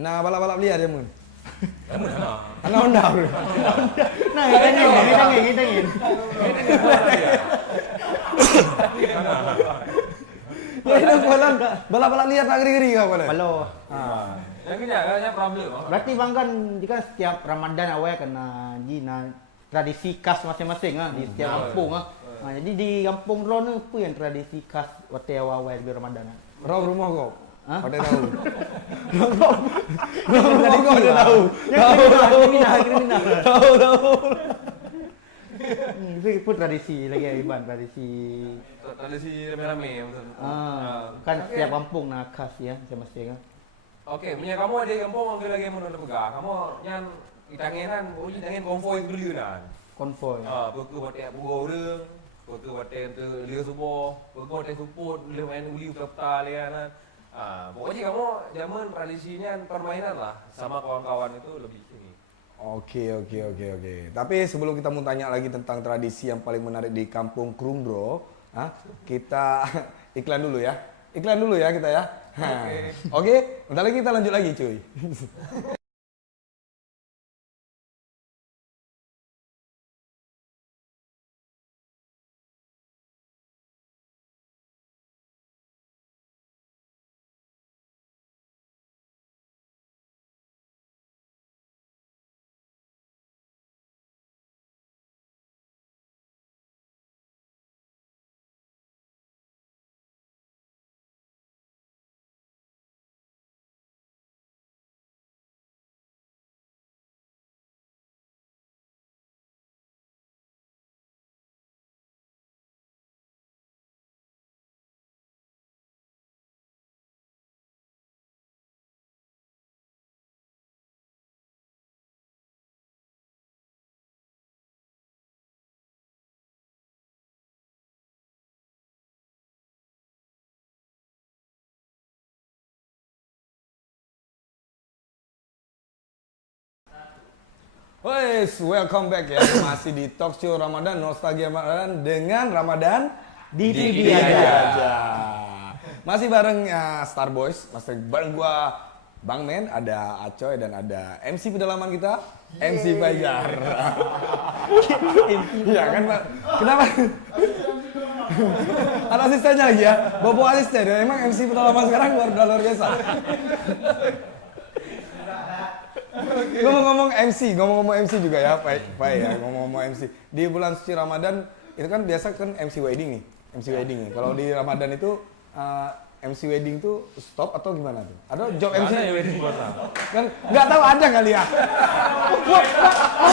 Nah balap-balap liar dia mun. Kamu dah. Anak undang. Nah, kita ingin. Ya itu balap-balap liar tak geri-geri kau boleh. Kalau Yang ini agaknya problem. berarti bang kan jika setiap Ramadan awak kena jina tradisi khas masing-masing di setiap kampung jadi di kampung Ron apa yang tradisi khas waktu awal di Ramadan? Rob rumah kau. Hah? Kau dah tahu. Tadi kau dah tahu. Kriminal. Tahu. Itu tradisi lagi Iban tradisi. Tradisi rame-rame. Kan setiap kampung nak khas ya masing-masing. Oke, punya kamu ada kampung manggil lagi mau pegang. Kamu yang itangenan, tangen konvoy dulu kan. Konvoy. Buku buat ya buku orang, Kota Batin tu lia subuh, pergo teh suput, lia main uli peta lia kan. Pokoknya kamu zaman tradisinya permainan lah sama kawan-kawan itu lebih ini. Oke. Tapi sebelum kita mau tanya lagi tentang tradisi yang paling menarik di Kampung Krungdro, kita iklan dulu ya. Iklan dulu ya kita ya. Oke, bentar lagi kita lanjut lagi cuy. Welcome back ya. Masih di Talk Show Ramadan, Nostalgia Ramadan dengan Ramadan Di TV aja. Masih bareng Star Boys, masih bareng gua Bang Men, ada Acoy dan ada MC pedalaman kita, MC Fajar. Iya kan Pak? Kenapa? Ada asistennya lagi ya? Bobo asisten ya? Emang MC pedalaman sekarang luar biasa. Ngomong-ngomong MC juga ya, Pak ya, ngomong-ngomong MC. Di bulan suci Ramadan itu kan biasa kan MC wedding nih. Kalau di Ramadan itu MC wedding tuh stop atau gimana tuh? Ada job MC? Ada ya wedding puasa. Kan nggak tahu ada kali ya.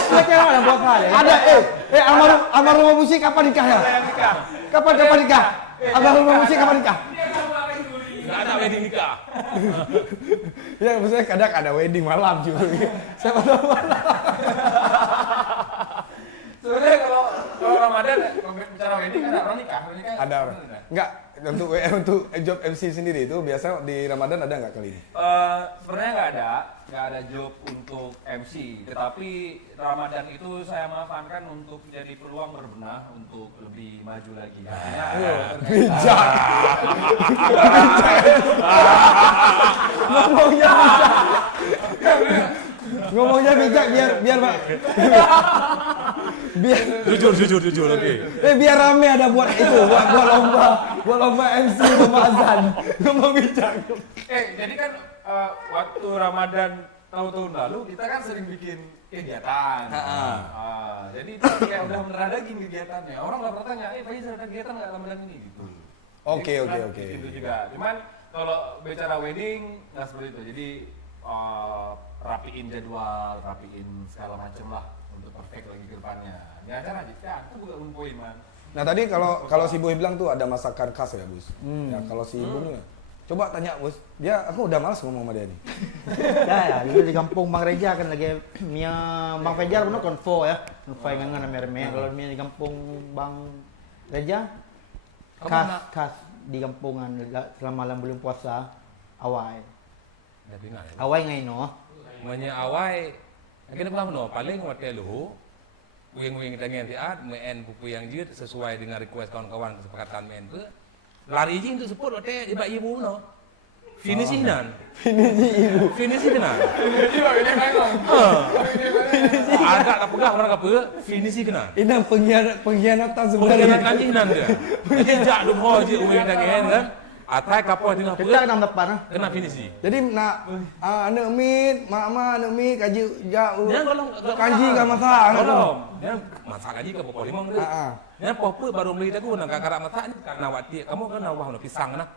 Ada puasa ya. Ada almarhum musik kapan nikahnya? Kapan nikah? Almarhum musik kapan nikah? Nggak ada wedding nikah. Ya maksudnya kadang ada wedding malam juga. Siapa tahu malam. Sebenarnya kalau Ramadan bicara wedding ada orang nikah. Ada orang. Enggak, untuk job MC sendiri itu biasa di Ramadan ada nggak kali ini? Sebenarnya nggak ada job untuk MC, tetapi Ramadan itu saya manfaatkan untuk jadi peluang berbenah untuk lebih maju lagi. Bijak. Ngomongnya bijak biar Pak. Jujur, oke. Biar rame ada buat itu, buat lomba MC, lomba azan. Ngomong bijak. Jadi kan waktu Ramadan tahun-tahun lalu kita kan sering bikin kegiatan. Jadi itu kayak udah beneran daging kegiatannya. Orang nggak bertanya, Faizal ada kegiatan nggak Ramadan ini gitu. Oke. Itu juga. Cuman kalau bicara wedding nggak seperti itu. Jadi rapiin jadwal, rapiin segala macem lah untuk perfect lagi ke depannya. Ini acara aja, itu bukan poin man. Nah tadi kalau si Boy bilang tuh ada masakan khas ya Bus. Ya kalau si Bung nih, coba tanya Bus. Aku udah malas ngomong sama dia nih. Ya, itu di kampung Bang Reja kan lagi Mia Bang Fajar benar konvo ya. Konvo yang ngan merme. Kalau Mia di kampung Bang Reja khas di kampungan selama malam belum puasa awai. Awai ngai no. Manya awai, akhirnya paham no, paling waktu lu, wing dengan tiat, main buku yang jut sesuai dengan request kawan-kawan kesepakatan main tu, lari je untuk support waktu iba ibu no, finishing nan, finishing nan, agak tak pegang orang apa, finishing nan. Ini pengkhianatan sebenarnya. Pengkhianatan je nan dia, jadi jak dulu je wing dengan kan. Atai kapal tengah apa? Kita kena depan ah. Kena finisi. Jadi nak anak mit, mak anak mit kaji jauh. Dia kalau kanji kan masak. Kalau dia masak kaji ke pokok limang tu. Heeh. Dia pokok baru beli aku nak kakak masak ni karena wati. Kamu kan nawah no pisang nak.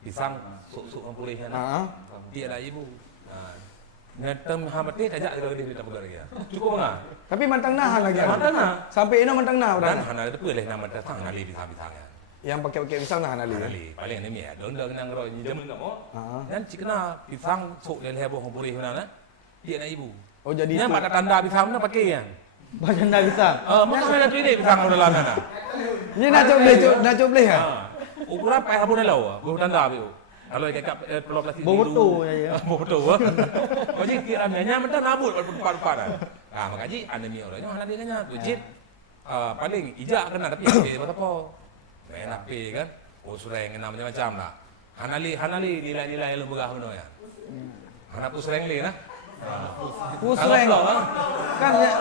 Pisang sok pulih nak. Heeh. Dia lah ibu. Netem hamati tajak kalau dia tak pegang dia. Cukup enggak? Tapi mantang nahan lagi. Mantang nah. Sampai ini mantang nah Dan udah. hana itu boleh nama datang nali pisang-pisangnya. Yang pakai pisang nahan ali. Nali paling ni mia. Don nang ro ni demen tak mau. Heeh. Dan cikna pisang sok dia heboh pulih mana. Dia nak ibu. Oh jadi Dia itu. pada tanda pisang mana pakai kan? Badan dah bisa. Mana ada tu ini pisang udah lama na. Ni nak coba boleh kan? Ukuran pai habun lau, gua tanda tu. Kalau kakak pelok plastik Bawa betul ya. Bawa betul. Kau jadi kira ramainya mentah nabut depan-depan. Ah, makaji anda mi orangnya mana dia kanya. Tujit paling ijak kena tapi apa? Enak kan. Oh sureng macam-macam lah. Hanali nilai-nilai lembaga mana ya? Hana pusreng li nah. Pusreng. Kan ya.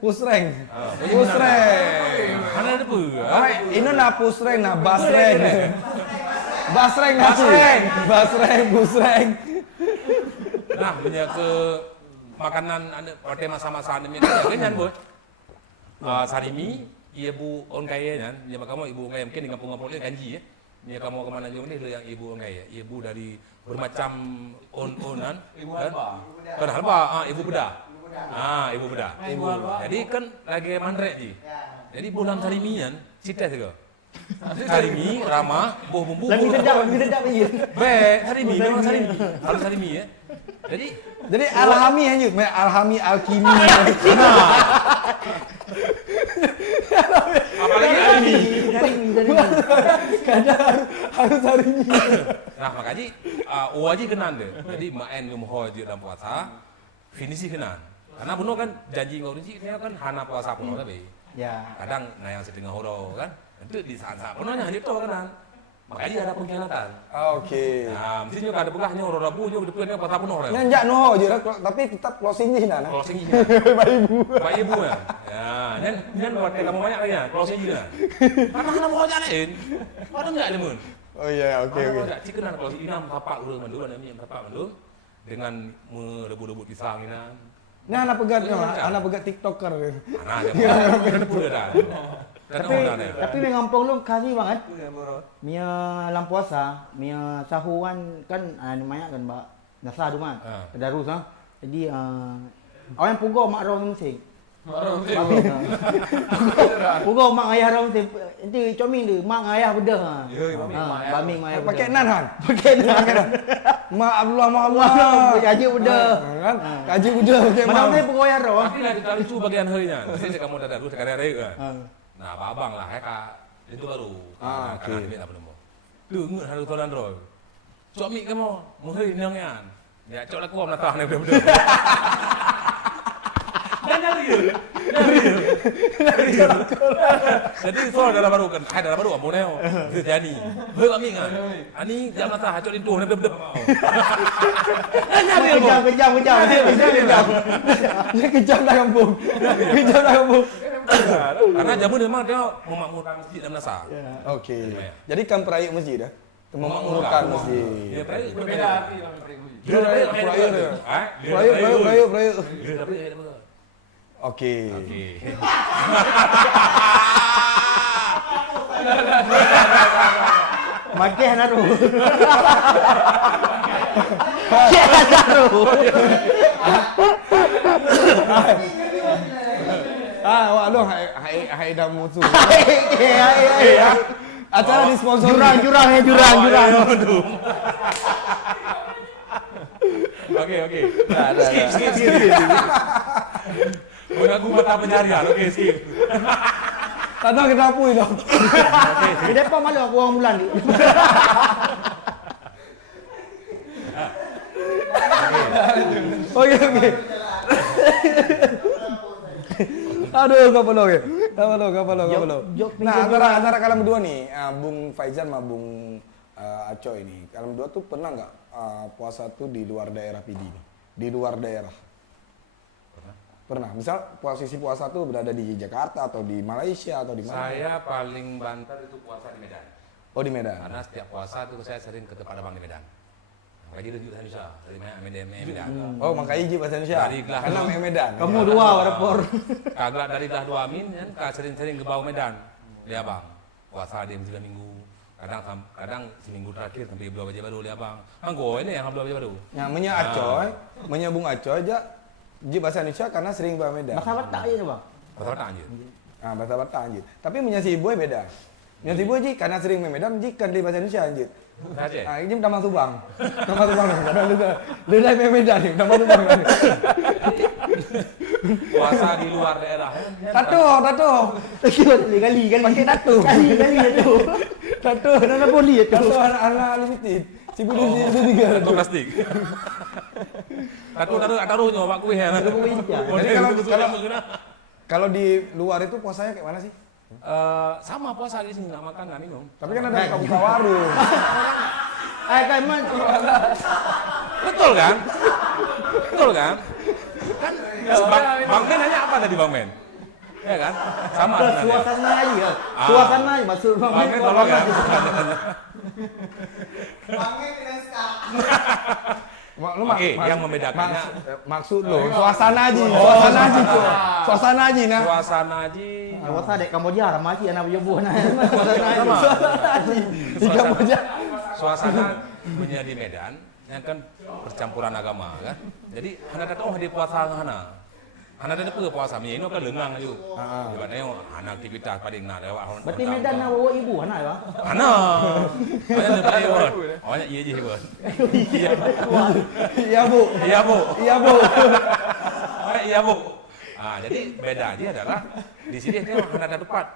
Pusreng. Hana ada apa? Ini na pusreng na basreng. Basreng. Pusreng. Nah, punya ke makanan pada masa-masa ini kan bos. Sarimi, ibu on kaya kan. Ya kamu ibu kaya mungkin di kampung-kampung ini kanji ya. Ni kamu kemana juga ni yang ibu kaya. Ibu dari bermacam on-onan. Ibu halba. Kan halba, ibu beda. Ibu beda. Jadi kan lagi mandrek ji. Jadi bulan sarimi kan, cita juga. Sarimi, Rama, buah bumbu. Lagi sedap lagi. Sarimi, memang sarimi. Harus sarimi ya. Jadi alhami hanya, alhami alkimi. Apalagi almi. Kadang harus hari ini. Nah makanya wajib kenan deh. Jadi main ngomong je dalam puasa, finisi kenan. Karena bunuh kan janji ngau rinci, dia kan hana puasa pun tapi. Ya. Kadang yang setengah horo kan. Itu di saat-saat punahnya hanya itu kenan. Makanya ada pengkhianatan. Oke. Nah, mestinya kalau ada pegahnya orang Rabu je depannya puasa penuh dah. Nyanjak noh je tapi tetap closing je nah. Closing je. Baik ibu. Ya. Ya, dan buat kamu banyak lagi ya, closing je lah. Karena kena mau jalanin. Ada enggak dia mun? Oh iya, oke. Cikenan kalau inam tapak urang mandu ada mi tapak mandu dengan merebut-rebut pisang inam. Nah, anak pegat TikToker. Ana dia pun dah. Tapi mengampung lu kasih banget. Mia lam puasa, mia sahuan kan namanya kan mbak nasa rumah. Tadarus Jadi orang pugo mak rawang musik. Pugo mak ayah rawang musik. Nanti coming dia mak ayah bedah. Baming ayah. Pakai nan han. Pakai nan. Mak Allah. Kaji bedah. Kan? Kaji bedah pakai mak. Mana ni pugo ayah rawang? Tapi lah kita lucu bagian harinya. Jadi kamu tadarus sekarang hari kan. Nah, abang lah kak itu baru. Oke. Apa nama? Dengar harus tuan roy. Suami kamu muhri nengan. Ya cok laku nak tahan betul-betul. Dan dari. Jadi soal dalam baru kan, dalam baru apa neo? Jadi, kami kan. Ani jam nak cok lintuh betul-betul. Kejam. Dia kejam dah kampung. Karena jamu memang dia memakmurkan masjid dan nasa. Oke. Jadi kan perayaan masjid dah. Memakmurkan masjid. Dia perayaan Berbeda arti dalam Perayaan. Oke. Makai hanaru. Waduh, hai dah musuh. Iya. Acara disponsori. Jurang. Oke. Skip. Mengaku mata pencarian. Oke, skip. Tanah kita apui dong. Di depan malu aku orang bulan ni. Oke. Aduh, kapalo. Nah, antara kalian berdua nih, Bung Faizan sama Bung Acoy ini, kalian berdua tuh pernah nggak puasa tuh di luar daerah PD nih? Di luar daerah? Pernah. Misal posisi puasa tuh berada di Jakarta atau di Malaysia atau di mana? Saya paling banter itu puasa di Medan. Oh, di Medan. Karena setiap puasa itu saya sering ke tempat abang di Medan. Makanya dia juga Indonesia, dari Medan. Oh, makanya hiji bahasa Indonesia. Dari Gelah. Karena Medan. Kamu dua rapor. Kagak dari Gelah 2 Amin kan sering-sering ke bawah Medan. Dia abang. Puasa dia 3 minggu. Kadang seminggu terakhir sampai beli baju baru dia abang. Anggo ini yang beli baju baru. Yang Bung Acoy aja ji bahasa Indonesia karena sering ke Medan. Bahasa Batak je bang. Bahasa Batak anjir. Bahasa Batak anjir. Tapi si ibu beda. Si ibu ji karena sering ke Medan ji kan di bahasa Indonesia anjir. Saja. Ini nama Subang. Nama Subang. Karena lu dari Medan nih, nama Subang. puasa di luar daerah. Tato. Kali. Pakai tato. Kali itu. Tato. Ada poli itu. Tato anak limited. Cibudu tiga. Tato plastik. Tato nyoba mak kuih ya. Jadi kalau di luar itu puasanya kayak mana sih? Sama puasa di sini nggak makan nggak minum. Tapi kan ada buka warung. Kan man. Betul kan? Kan Bang Men nanya apa tadi Bang Men? Ya kan? Sama sebenarnya. Suasana aja. Suasana aja maksud Bang Men tolong ya. Oke, yang membedakannya Maksud lo, suasana aja. Suasana aja nah. suasana aja. Suasana dek Kamboja ramah aja anak buah nah. Di Kamboja. Suasana punya di Medan yang kan percampuran agama kan. Jadi hana datang di puasa hana. Hana datang ke puasa ini kan lengang aja. Ibaratnya hana aktivitas paling nak lewat. Berarti Medan nak bawa ibu anak ya? Hana. Banyak tempat ibu. Banyak iya je ibu. Iya bu. Iya bu. Jadi beda dia adalah di sini dia hana ada tempat.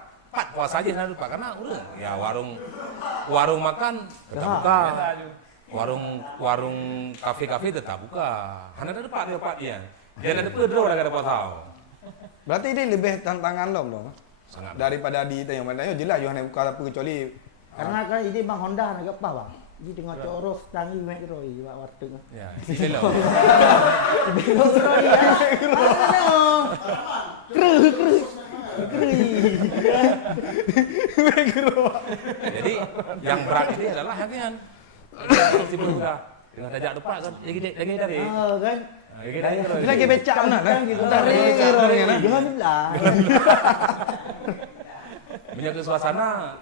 Puasa aja hana tempat karena udah ya warung makan tetap buka. Warung kafe tetap buka. Hana ada tempat dia. Dia ada pedro dah kada puasa. Berarti ini lebih tantangan dong. Sangat. Daripada di Tayong jelas Yohana buka apa kecuali Karena kan ini Bang Honda nak apa bang? Ini tengah coros tangi metro ini buat warteg. Ya, sila. Jadi yang berat ini adalah hakian. Si buka dengan tajak depan kan lagi dari. Kan? lagi becak nak gitu. Alhamdulillah. Menyatu suasana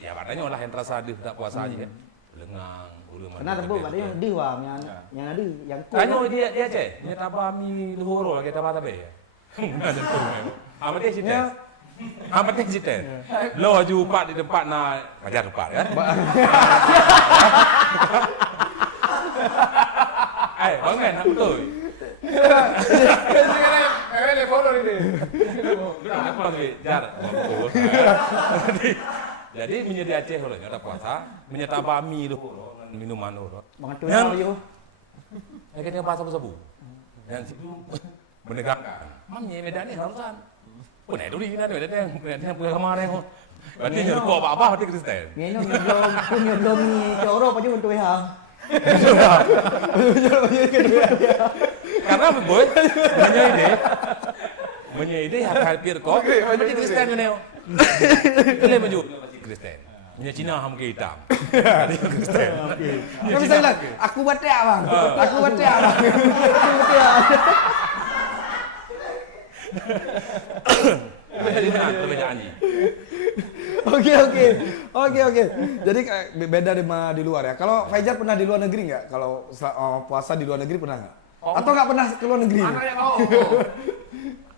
ya padanya olah yang terasa di tak puasa aja kan. Lengang, bulu mana. Karena tempat padanya di wah yang ada yang Kanyo dia ceh, nya tabami luhur lagi tabata be. Amat dia cerita. Amat dia cerita. Lo jumpa di tempat na ajar tempat kan. Bang Men, apa tu? Jadi menjadi Aceh loh, nyata puasa, menyata bami loh, minuman loh. Yang kita puasa sabu, yang situ menegakkan. Mamnya Medan ni harusan. Pun ada di mana Medan yang punya kemarin. Berarti nyeruk apa berarti Kristen. Minum belum ni coro apa je untuk ya. Karena boy menye ide hak hampir kok berarti Kristen ni neo. Boleh maju Kristen. Punya Cina ham ke hitam. Jadi Kristen. Kan saya bilang, aku batik bang. Aku batik bang. Jadi mana perbedaan ni? Oke. Jadi beda di luar ya. Kalau Fajar pernah di luar negeri nggak? Kalau puasa di luar negeri pernah nggak? Atau nggak pernah ke luar negeri? Anak yang kau.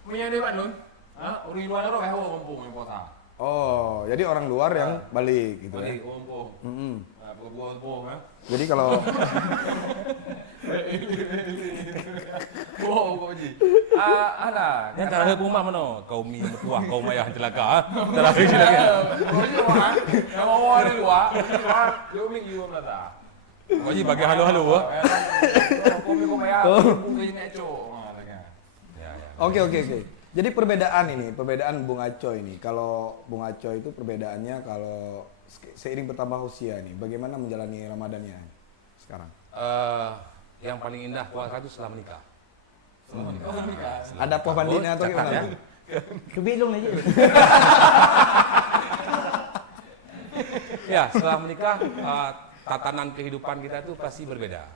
Punya dia Bandung. Orang luar orang kau kampung yang puasa. Oh, jadi orang luar yang balik gitu ya. Balik kampung. Buah-buah kan. Jadi kalau Kau ji. Ada. Yang terakhir rumah mana? Kau mi buah, kau mayah celaka. Terakhir celaka. Kau ji orang. Yang awal ni luar. Dia ming you mana? Kau ji bagi halo-halo. Kau ming kau maya. Kau ni neco. Oke. Jadi perbedaan Bung Acoy ini. Kalau Bung Acoy itu perbedaannya kalau seiring bertambah usia nih, bagaimana menjalani Ramadannya sekarang? Yang paling indah puasa itu setelah menikah. Ada puas bandingnya atau Catat gimana? ya. Kebilung aja. Ya, setelah menikah tatanan kehidupan kita itu pasti berbeda.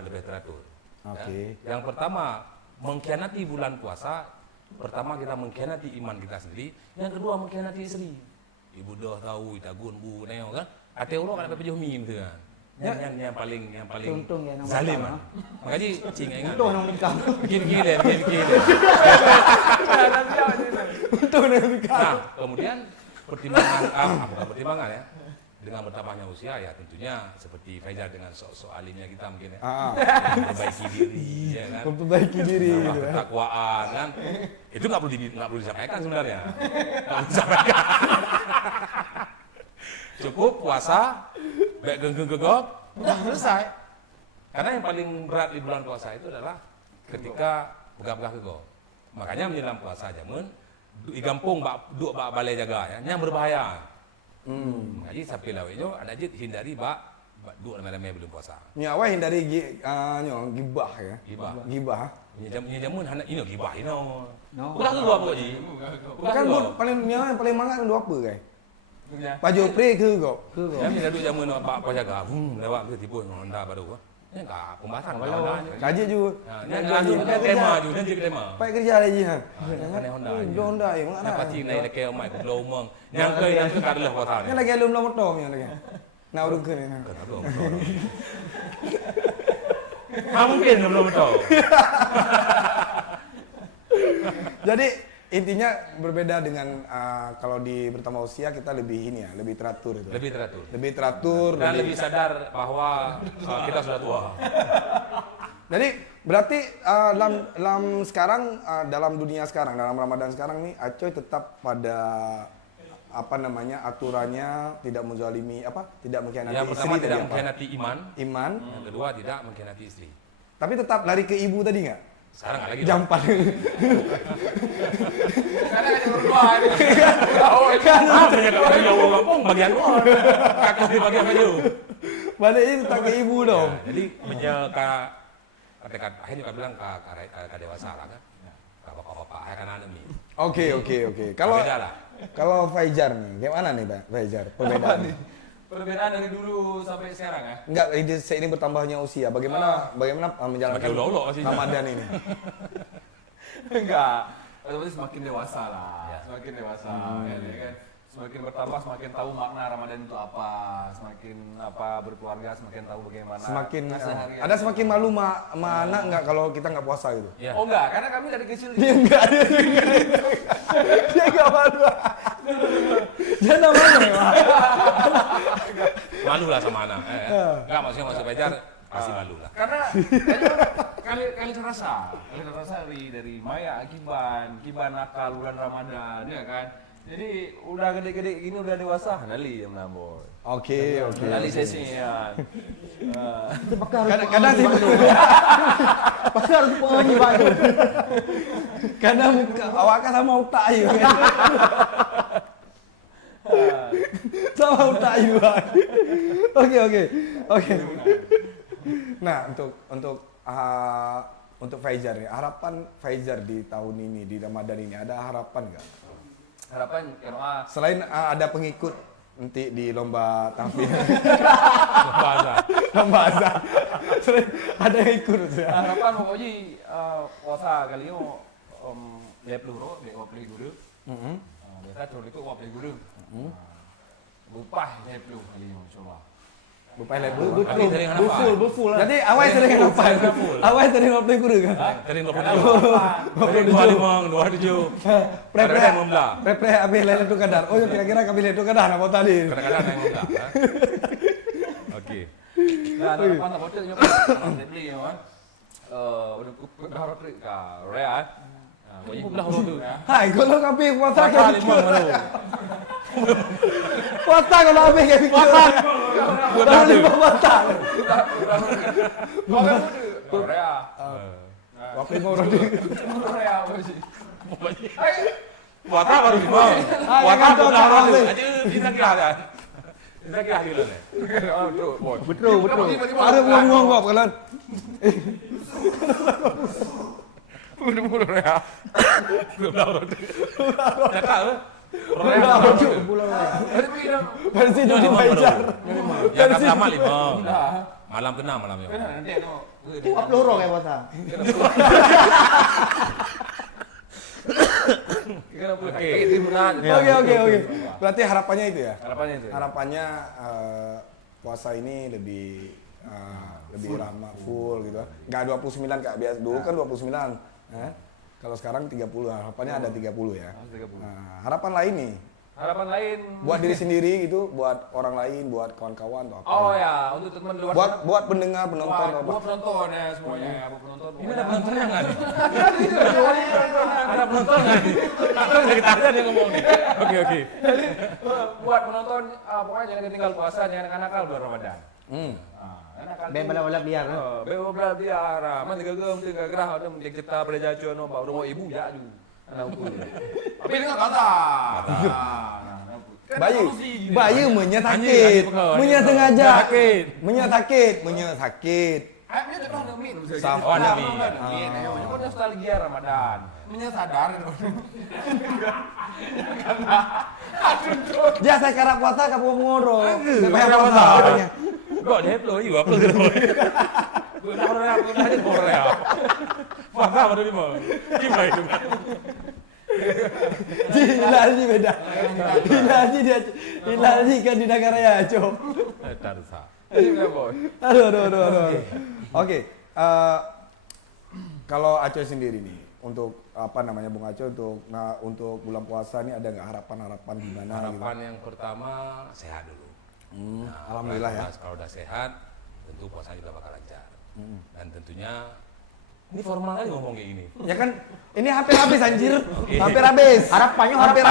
Lebih teratur. Oke. Ya. Yang pertama, mengkhianati bulan puasa. Pertama kita mengkhianati iman kita sendiri. Yang kedua mengkhianati istri. Ibu dah tahu, itagun bu, neo kan. Ate orang ada pejuh mim tu kan. Yang paling Untung ya nama zalim pertama. kan. Makanya cing ingat. Untung nang nikah. Fikir-fikir. Untung nikah. Nah, kemudian pertimbangan bukan pertimbangan ya. dengan bertambahnya usia ya tentunya seperti Faizal dengan sok-sok alimnya kita mungkin ya. Ah. Memperbaiki diri ya kan. Memperbaiki diri Nambah gitu ya. ketakwaan kan. Itu nggak perlu disampaikan sebenarnya. Nggak perlu disampaikan. Cukup puasa, baik genggam-genggam, udah selesai. Karena yang paling berat di bulan puasa itu adalah ketika begah-begah kego. Makanya menjelang puasa jamun di kampung duk balai jaga ya, yang berbahaya. Jadi sampai lawainya ada je hindari duk ramai-ramai belum puasa. Nyawa hindari gibah ya. Gibah. Ini jamun hendak ini gibah ini. No. Bukan ke gua ji. Kan paling nyawa yang paling mangat dua apa guys? Punya. Baju pre ke kok. Yang ni duduk jamun pak jaga. Lewat ke tipu Honda baru. Ini enggak pembahasan kalau. Kaji juga. Ni laju tema juga nanti tema. Pai kerja lagi ha. Ni Honda. Honda ya mana? Nak pasti naik leke mai ko blow mong. Yang ke adalah puasa Ni ni. lagi alum lama tom yang lagi. Nah urung ke ni. Mungkin belum tahu. Jadi intinya berbeda dengan kalau di bertambah usia kita lebih ini ya, lebih teratur itu. Lebih teratur. Lebih teratur Dan lebih sadar bahwa kita sudah tua. Jadi berarti dalam sekarang dalam dunia sekarang, dalam Ramadan sekarang nih Acoy tetap pada apa namanya aturannya tidak menzalimi tidak mengkhianati Yang istri pertama tadi tidak apa? mengkhianati iman. Iman. Yang kedua tidak mengkhianati istri. Tapi tetap lari ke ibu tadi nggak? Sekarang nggak lagi. Jampan. Karena ada berdua ini. Ternyata orang yang kampung bagian luar. Kakak di bagian baju. Balik ini tetap ke ibu dong. Jadi kata akhirnya kau bilang ke dewasa lah kan. Bapak-bapak akan anak ni. Oke. Kalau Beda lah. kalau Faizar nih, gimana nih Pak Faizar? Perbedaan nih. Perbedaan dari dulu sampai sekarang ya. Enggak, seiring bertambahnya usia, bagaimana menjalankan Semakin ulok-ulok sih. Ramadan ini? Enggak. Otomatis semakin dewasa lah. Ya. Semakin dewasa kan. Semakin bertambah semakin tahu makna Ramadan itu apa. Semakin berkeluarga semakin tahu bagaimana. Semakin keseharian. ada semakin malu anak enggak kalau kita nggak puasa gitu? Ya. Oh enggak, karena kami dari kecil Dia enggak, dia enggak malu. Dia namanya Pak. Malu lah sama anak. Enggak maksudnya masuk Faizar pasti malu lah. karena kali terasa dari Maya Kiban nakal bulan Ramadan ya kan. Jadi udah gede-gede gini udah dewasa, nali yang menambah. Oke. Nali sesian. Kadang sih Pakai harus pengaji Pak. kadang awak kan sama utak ayu kan. Sama utak ayu. Oke. Nah, untuk Faizar nih, harapan Faizar di tahun ini, di Ramadan ini ada harapan nggak? Harapan ROA Selain ada pengikut nanti di lomba tahfidz, Bahasa. lomba azan, selain ada yang ikut ya. harapan pokoknya puasa kali ini lihat dulu, lihat beli dulu. Biasa curug itu beli dulu. Bupah lihat dulu kali ini insyaallah. Bupai lebu. Tapi sering apa? Beful lah. Jadi awal sering apa? Awal sering ngopi guru kan? Sering 25, 27. Pre-pre Kadang-kadang membelah. pre habis lele tu kadar. Oh, kira-kira kami lele tu kadar apa tadi? Kadang-kadang yang membelah. Okey. Dan harapan tak boleh nyoba beli ya kan. Udah harap ka Korea. Pokoknya belah tu ya. Hai, kalau kami puasa Kali kayak memang malu. puasa kalau habis kayak gitu. Puasa lima puasa. Korea. Waktu mau roti. Korea apa sih? Puasa baru mau. Puasa kan belah tahu, tu. tahu. Aja kita kira kan. Kita kira dulu ni. Betul. Ada buang-buang kok kalian. Mula-mula ya. Belah roti. Cakap ke? Betul. Versi dulu Faizar. Yang pertama 5. Malam kena malam ya. Nanti Itu peluru kayak puasa. Oke. Berarti harapannya itu ya? Harapannya itu. Harapannya puasa ini lebih ramah full gitu. Enggak 29 Kak, biasa dulu kan 29. Kalau sekarang 30, harapannya ada 30 ya. 30. Nah, harapan lain nih Harapan lain. Buat diri sendiri gitu, buat orang lain, buat kawan-kawan atau apa? Oh ya, untuk teman luar sana. Buat pendengar, penonton atau apa? Buat penonton ya semuanya. Buat penonton. Ini ada penontonnya nggak nih? Ada penonton nggak nih? Atau dari tadi dia ngomong nih. Oke. Buat penonton, pokoknya jangan tinggal puasa, jangan nakal bulan Ramadan. Balap biar. Bela biar. Man tiga gem tiga gerah ada menjadi kita berjajo no baru mau ibu ya ju. Tapi dengan kata. Bayi menyakit, sengaja, sakit. Ayamnya itu kan mie. Saf- Oh, ada mie. Kan nostalgia Ramadan. Menyadar itu. Dia saya karena puasa kamu ngoro. Saya puasa. puasa. Kok dia lo iya apa gitu. Gue udah aja Korea. Masa apa dulu mau? Gimana itu? Hilali beda. Hilali kan di negara ya, Cok. Tarsa. Aduh. Oke, kalau Acoy sendiri nih, untuk apa namanya Bung Acoy untuk bulan puasa nih ada nggak harapan gimana? Harapan yang pertama sehat dulu. Alhamdulillah ya. Kalau udah sehat, tentu puasa juga bakal lancar. Dan tentunya ini formal aja ngomong kayak gini. Ya kan, ini hampir habis anjir. Hampir habis. Harapannya hampir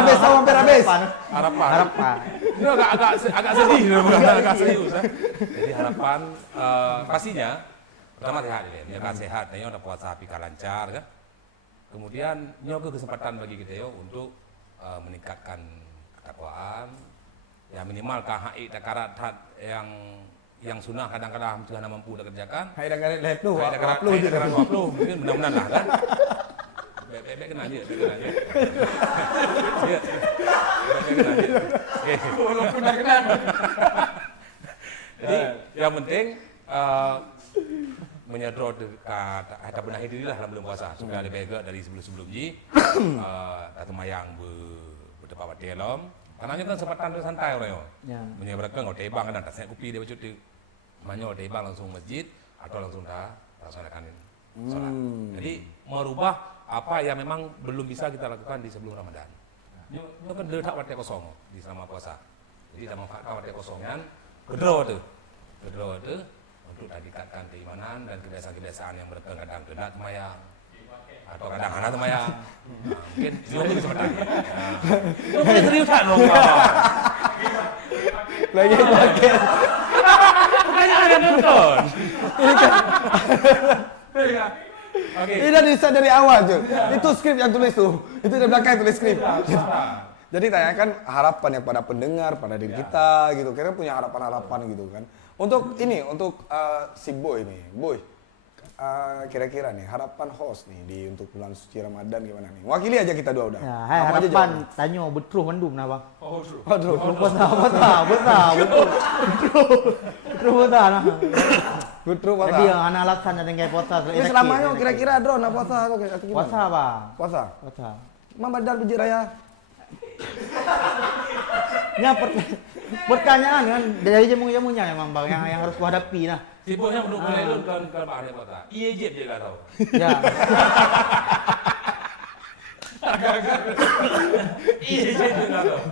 habis. Harapan. Ini agak sedih, agak serius. Jadi harapan pastinya pertama sehat ya, biar sehat. Nyo udah puasa pika lancar kan. Kemudian nyo kesempatan bagi kita yo untuk meningkatkan ketakwaan. Ya minimal KHI takarat yang sunnah kadang-kadang Tuhan mampu dah kerjakan. Hai dah garet lep tu. Hai dah garet 20 mungkin mudah-mudahan lah kan. Bebek kena dia. Dia. Walaupun dah kena. Jadi yang penting menyedot ada benahi diri lah dalam bulan puasa supaya lebih baik dari sebelum ji atau mayang berdebat dalam karena kan sempatan santai orang Ya. menyeberangkan ngau tebang kan tasnya kopi dia baca tu manyo tebang langsung masjid atau langsung dah laksanakan sholat. Jadi merubah apa yang memang belum bisa kita lakukan di sebelum Ramadan. Nyo kan letak waktu kosong di selama puasa. Jadi kita manfaatkan waktu kosongan kedro tu untuk tingkatkan keimanan dan kebiasaan-kebiasaan yang berkaitan dengan semayang atau kadang anak semayang. Mungkin itu kesempatan. Mungkin seriusan dong kau. Lagi pakai. Makanya ada nonton. Oke. Ini udah bisa dari awal, Cuk. Itu skrip yang tulis tuh. Itu di belakang tulis skrip. Jadi tanyakan harapan yang pada pendengar, pada diri kita gitu. Kita punya harapan-harapan gitu kan. Untuk si Boy nih, kira-kira nih harapan host nih untuk bulan suci Ramadan gimana nih? Wakili aja kita dua udah. Ya, hai Apa aja harapan jawabannya? tanya betul mandum nah bang. Aduh. Betul nah. Betul Jadi puasa. yang anak alasan ada yang kayak puasa. Ini selamanya kira-kira drone puasa atau gimana? Puasa bang. Puasa. Mama Badar biji raya. Ini pertanyaan kan dari jamu-jamunya memang bang yang harus kuhadapi nah. Sibuknya menunggu itu kan Pak Ahli Kota. Iya je dia enggak tahu. Ya. Iya je dia enggak tahu.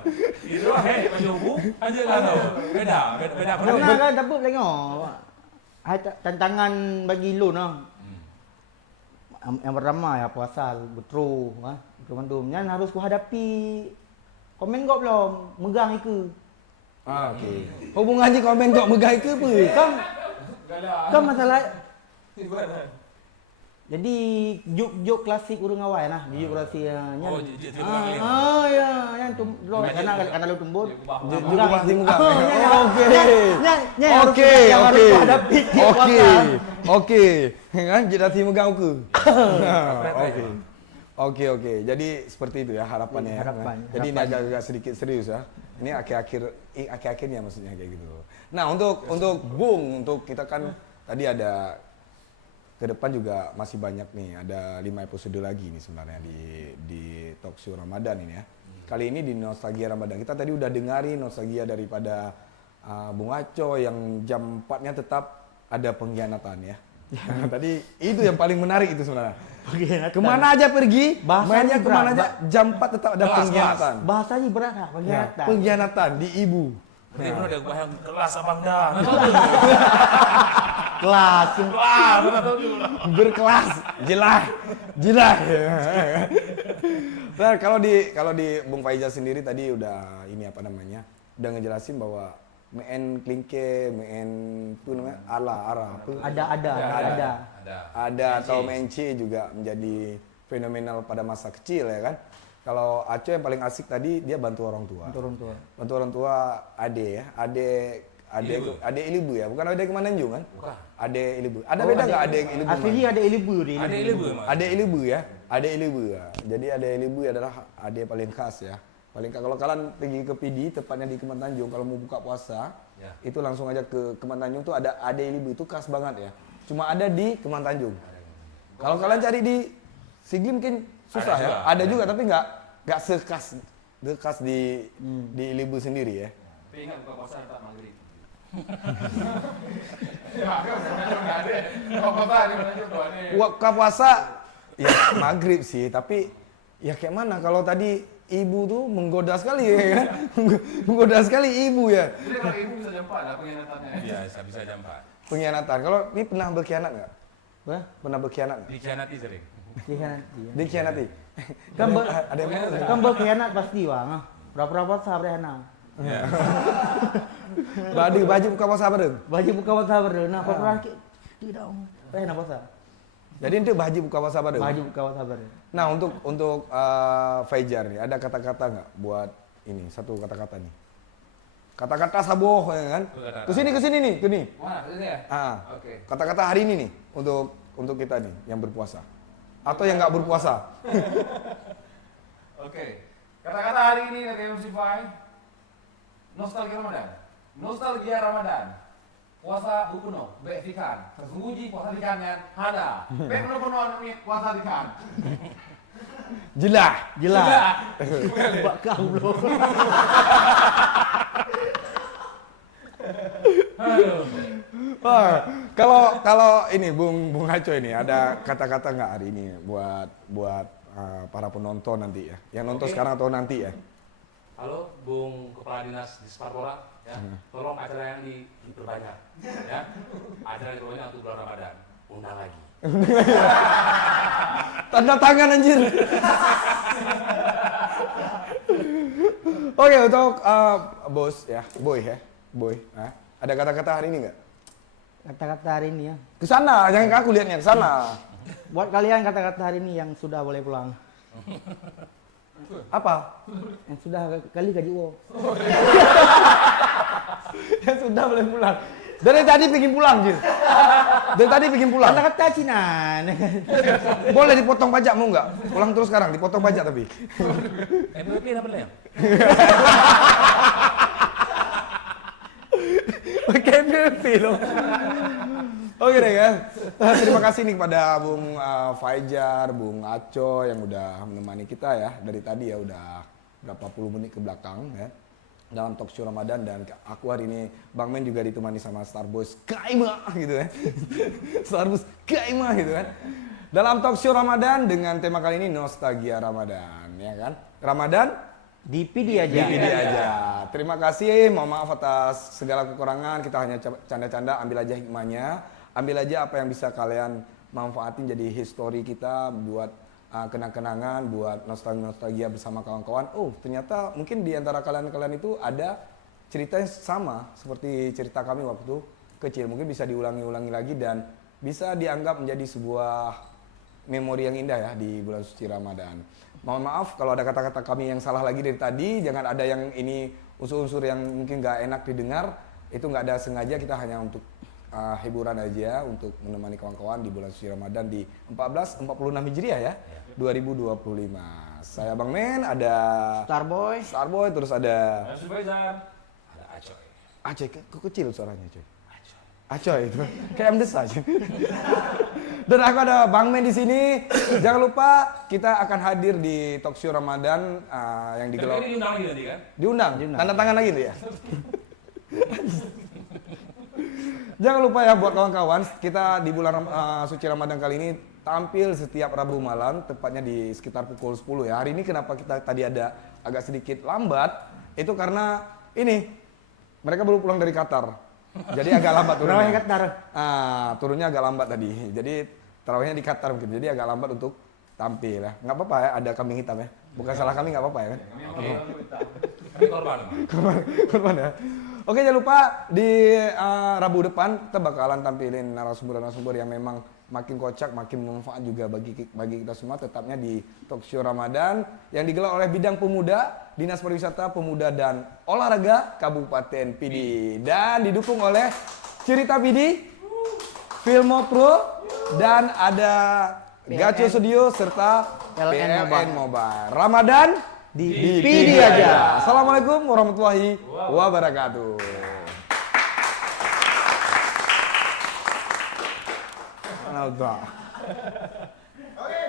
Itu menunggu aja enggak tahu. Beda. Karena kan dapat tengok. Tantangan bagi lu noh. Yang pertama ya puasa betul ah. Teman-teman harus kuhadapi. Komen kau belum megang itu. Okey. Hubungannya komen kok megai ke apa? Kan masalah jadi juk klasik urang awal nah, juk klasiknya. Oh, juk ya, yang karena lu tumbut. Juk pasti muka. Okey. Kan jadi hati megang ke. Oke. Jadi seperti itu ya harapannya. Jadi ini agak sedikit serius ya. Ini akhir-akhirnya maksudnya kayak gitu. Nah, untuk Bung, untuk kita kan tadi ada ke depan juga masih banyak nih, ada 5 episode lagi nih sebenarnya di talk show Ramadan ini ya. Kali ini di Nostalgia Ramadan. Kita tadi udah dengarin nostalgia daripada Bung Aco yang jam 4-nya tetap ada pengkhianatan ya. Tadi itu yang paling menarik itu sebenarnya. Pengkhianatan. Kemana aja pergi, Bahasanya mainnya berat, kemana aja, jam 4 tetap ada Kelas, pengkhianatan. Bahasanya berat, Ya, pengkhianatan. pengkhianatan di ibu. Berarti benar dia bayang kelas abang dah. Kelas. Wah, benar tahu dulu. Berkelas, jelas. Nah, kalau di Bung Faizal sendiri tadi udah ini apa namanya? Udah ngejelasin bahwa main klingke, main itu namanya ara. Ada atau main C juga menjadi fenomenal pada masa kecil ya kan. Kalau Aco yang paling asik tadi dia bantu orang tua. Bantu orang tua ade ya, ade Ilibu ya, bukan ade Kemananjung kan? Bukan. Ade Ilibu. Ada beda nggak ade Ilibu? Aslinya ada Ilibu di Ada Ilibu emang. Ade Ilibu ya, ade Ilibu ya. Jadi ade Ilibu adalah ade paling khas ya. Paling kalau kalian pergi ke PD, tepatnya di Kemantanjung, kalau mau buka puasa, Ya. itu langsung aja ke Kemantanjung tuh ada ade Ilibu, itu khas banget ya. Cuma ada di Kemantanjung. Kalau kalian cari di Sigli mungkin susah Ada ya. juga. Ada juga tapi nggak sekhas di Ilibu sendiri ya. Tapi ingat buka puasa tak maghrib. Ya, kan sebenarnya nggak ada. Buka puasa di mana juga nih. Buka puasa ya maghrib sih, tapi ya kayak mana kalau tadi ibu tuh menggoda sekali ya kan? Menggoda sekali ibu ya. Jadi kalau ibu bisa jam 4 lah pengkhianatannya. Iya, bisa jam 4. Pengkhianatan. Kalau ini pernah berkhianat nggak? Wah, Pernah berkhianat nggak? Dikhianati sering. dikhianati. Ya. Dikhianati. Ada yang mana? Kan berkhianat pasti bang. Berapa sabar hana. Ya. Baju buka puasa apa dong? Baju buka puasa berdua. Nah, apa tidak om. Nah puasa. Jadi itu baju buka puasa apa dong? Baju buka puasa berdua. Nah untuk Fajar nih ada kata-kata nggak buat ini satu kata-kata nih? Kata-kata saboh ya kan? Kesini nih, ke nih. Mana? Ini ya? Oke. Kata-kata hari ini nih untuk kita nih yang berpuasa atau yang nggak berpuasa. Oke. Kata-kata hari ini dari MC Fai. Nostalgia Ramadan. Nostalgia Ramadan. Puasa bukuno, bek ikan. Sesungguhnya puasa ikannya ada. Bek penuh puasa ikan. Jelas. Buat kau belum. Kalau ini Bung Haco ini ada kata-kata nggak hari ini buat para penonton nanti ya, yang nonton sekarang atau nanti ya? Halo, Bung Kepala Dinas di Sparpora, ya. Tolong acara yang diperbanyak, ya. Acara yang diperbanyak untuk bulan Ramadan. Undang lagi. Tanda tangan anjir. Oke, untuk bos ya, boy. Ada kata-kata hari ini nggak? Kata-kata hari ini ya. Ke sana, jangan ke aku lihatnya ke sana. Buat kalian kata-kata hari ini yang sudah boleh pulang. Apa? Yang sudah kali gaji wo. Ya sudah boleh pulang. Dari tadi pengen pulang, Jir. Dari tadi pengen pulang. Kata-kata Cina. Boleh dipotong pajak mau nggak? Pulang terus sekarang, dipotong pajak tapi. MVP apa ya? Oke, film. Oke deh ya. Terima kasih nih kepada Bung Fajar, Bung Aco yang udah menemani kita ya dari tadi ya udah berapa puluh menit ke belakang ya dalam talk show Ramadan, dan aku hari ini Bang Men juga ditemani sama Starboys Kaima gitu ya. Starboys Kaima gitu kan. Dalam talk show Ramadan dengan tema kali ini nostalgia Ramadan ya kan. Ramadan Di PD aja. di PD aja. Terima kasih, mohon maaf atas segala kekurangan. Kita hanya canda-canda, ambil aja hikmahnya. Ambil aja apa yang bisa kalian manfaatin jadi histori kita buat kenang-kenangan, buat nostalgia bersama kawan-kawan. Oh, ternyata mungkin di antara kalian-kalian itu ada cerita yang sama seperti cerita kami waktu kecil. Mungkin bisa diulangi-ulangi lagi dan bisa dianggap menjadi sebuah memori yang indah ya di bulan suci Ramadan. Mohon maaf kalau ada kata-kata kami yang salah lagi dari tadi. Jangan ada yang ini unsur-unsur yang mungkin nggak enak didengar. Itu nggak ada sengaja, kita hanya untuk hiburan aja, untuk menemani kawan-kawan di bulan suci Ramadan di 1446 Hijriah ya, 2025. Saya Bang Men, ada Starboy, terus ada MC Faizal. Ada Acoy. Acoy, kok kecil suaranya Coy? Acoy itu, kayak Amdes aja. Dan aku ada Bang Men di sini. Jangan lupa kita akan hadir di talk show Ramadan yang digelar. Ini diundang lagi nanti kan? Diundang. Tanda tangan lagi tuh ya. Jangan lupa ya buat kawan-kawan, kita di bulan suci Ramadan kali ini tampil setiap Rabu malam, tepatnya di sekitar pukul 10 ya. Hari ini kenapa kita tadi ada agak sedikit lambat, itu karena ini, mereka baru pulang dari Qatar. Jadi agak lambat turunnya. Terawih Qatar. Turunnya agak lambat tadi. Jadi terawihnya di Qatar mungkin, jadi agak lambat untuk tampil ya. Nggak apa-apa ya, ada kambing hitam ya. Bukan salah kami, nggak apa-apa ya kan? Kami korban. Korban ya. Oke, jangan lupa di Rabu depan kita bakalan tampilin narasumber-narasumber yang memang makin kocak, makin bermanfaat juga bagi kita semua. Tetapnya di Talk Show Ramadan yang digelar oleh Bidang Pemuda, Dinas Pariwisata, Pemuda dan Olahraga Kabupaten Pidi, dan didukung oleh Cerita Pidi, Filmo Pro, dan ada Gacho Studio serta PLN Mobile. Ramadan di Pidi aja. Assalamualaikum warahmatullahi wabarakatuh. Oke.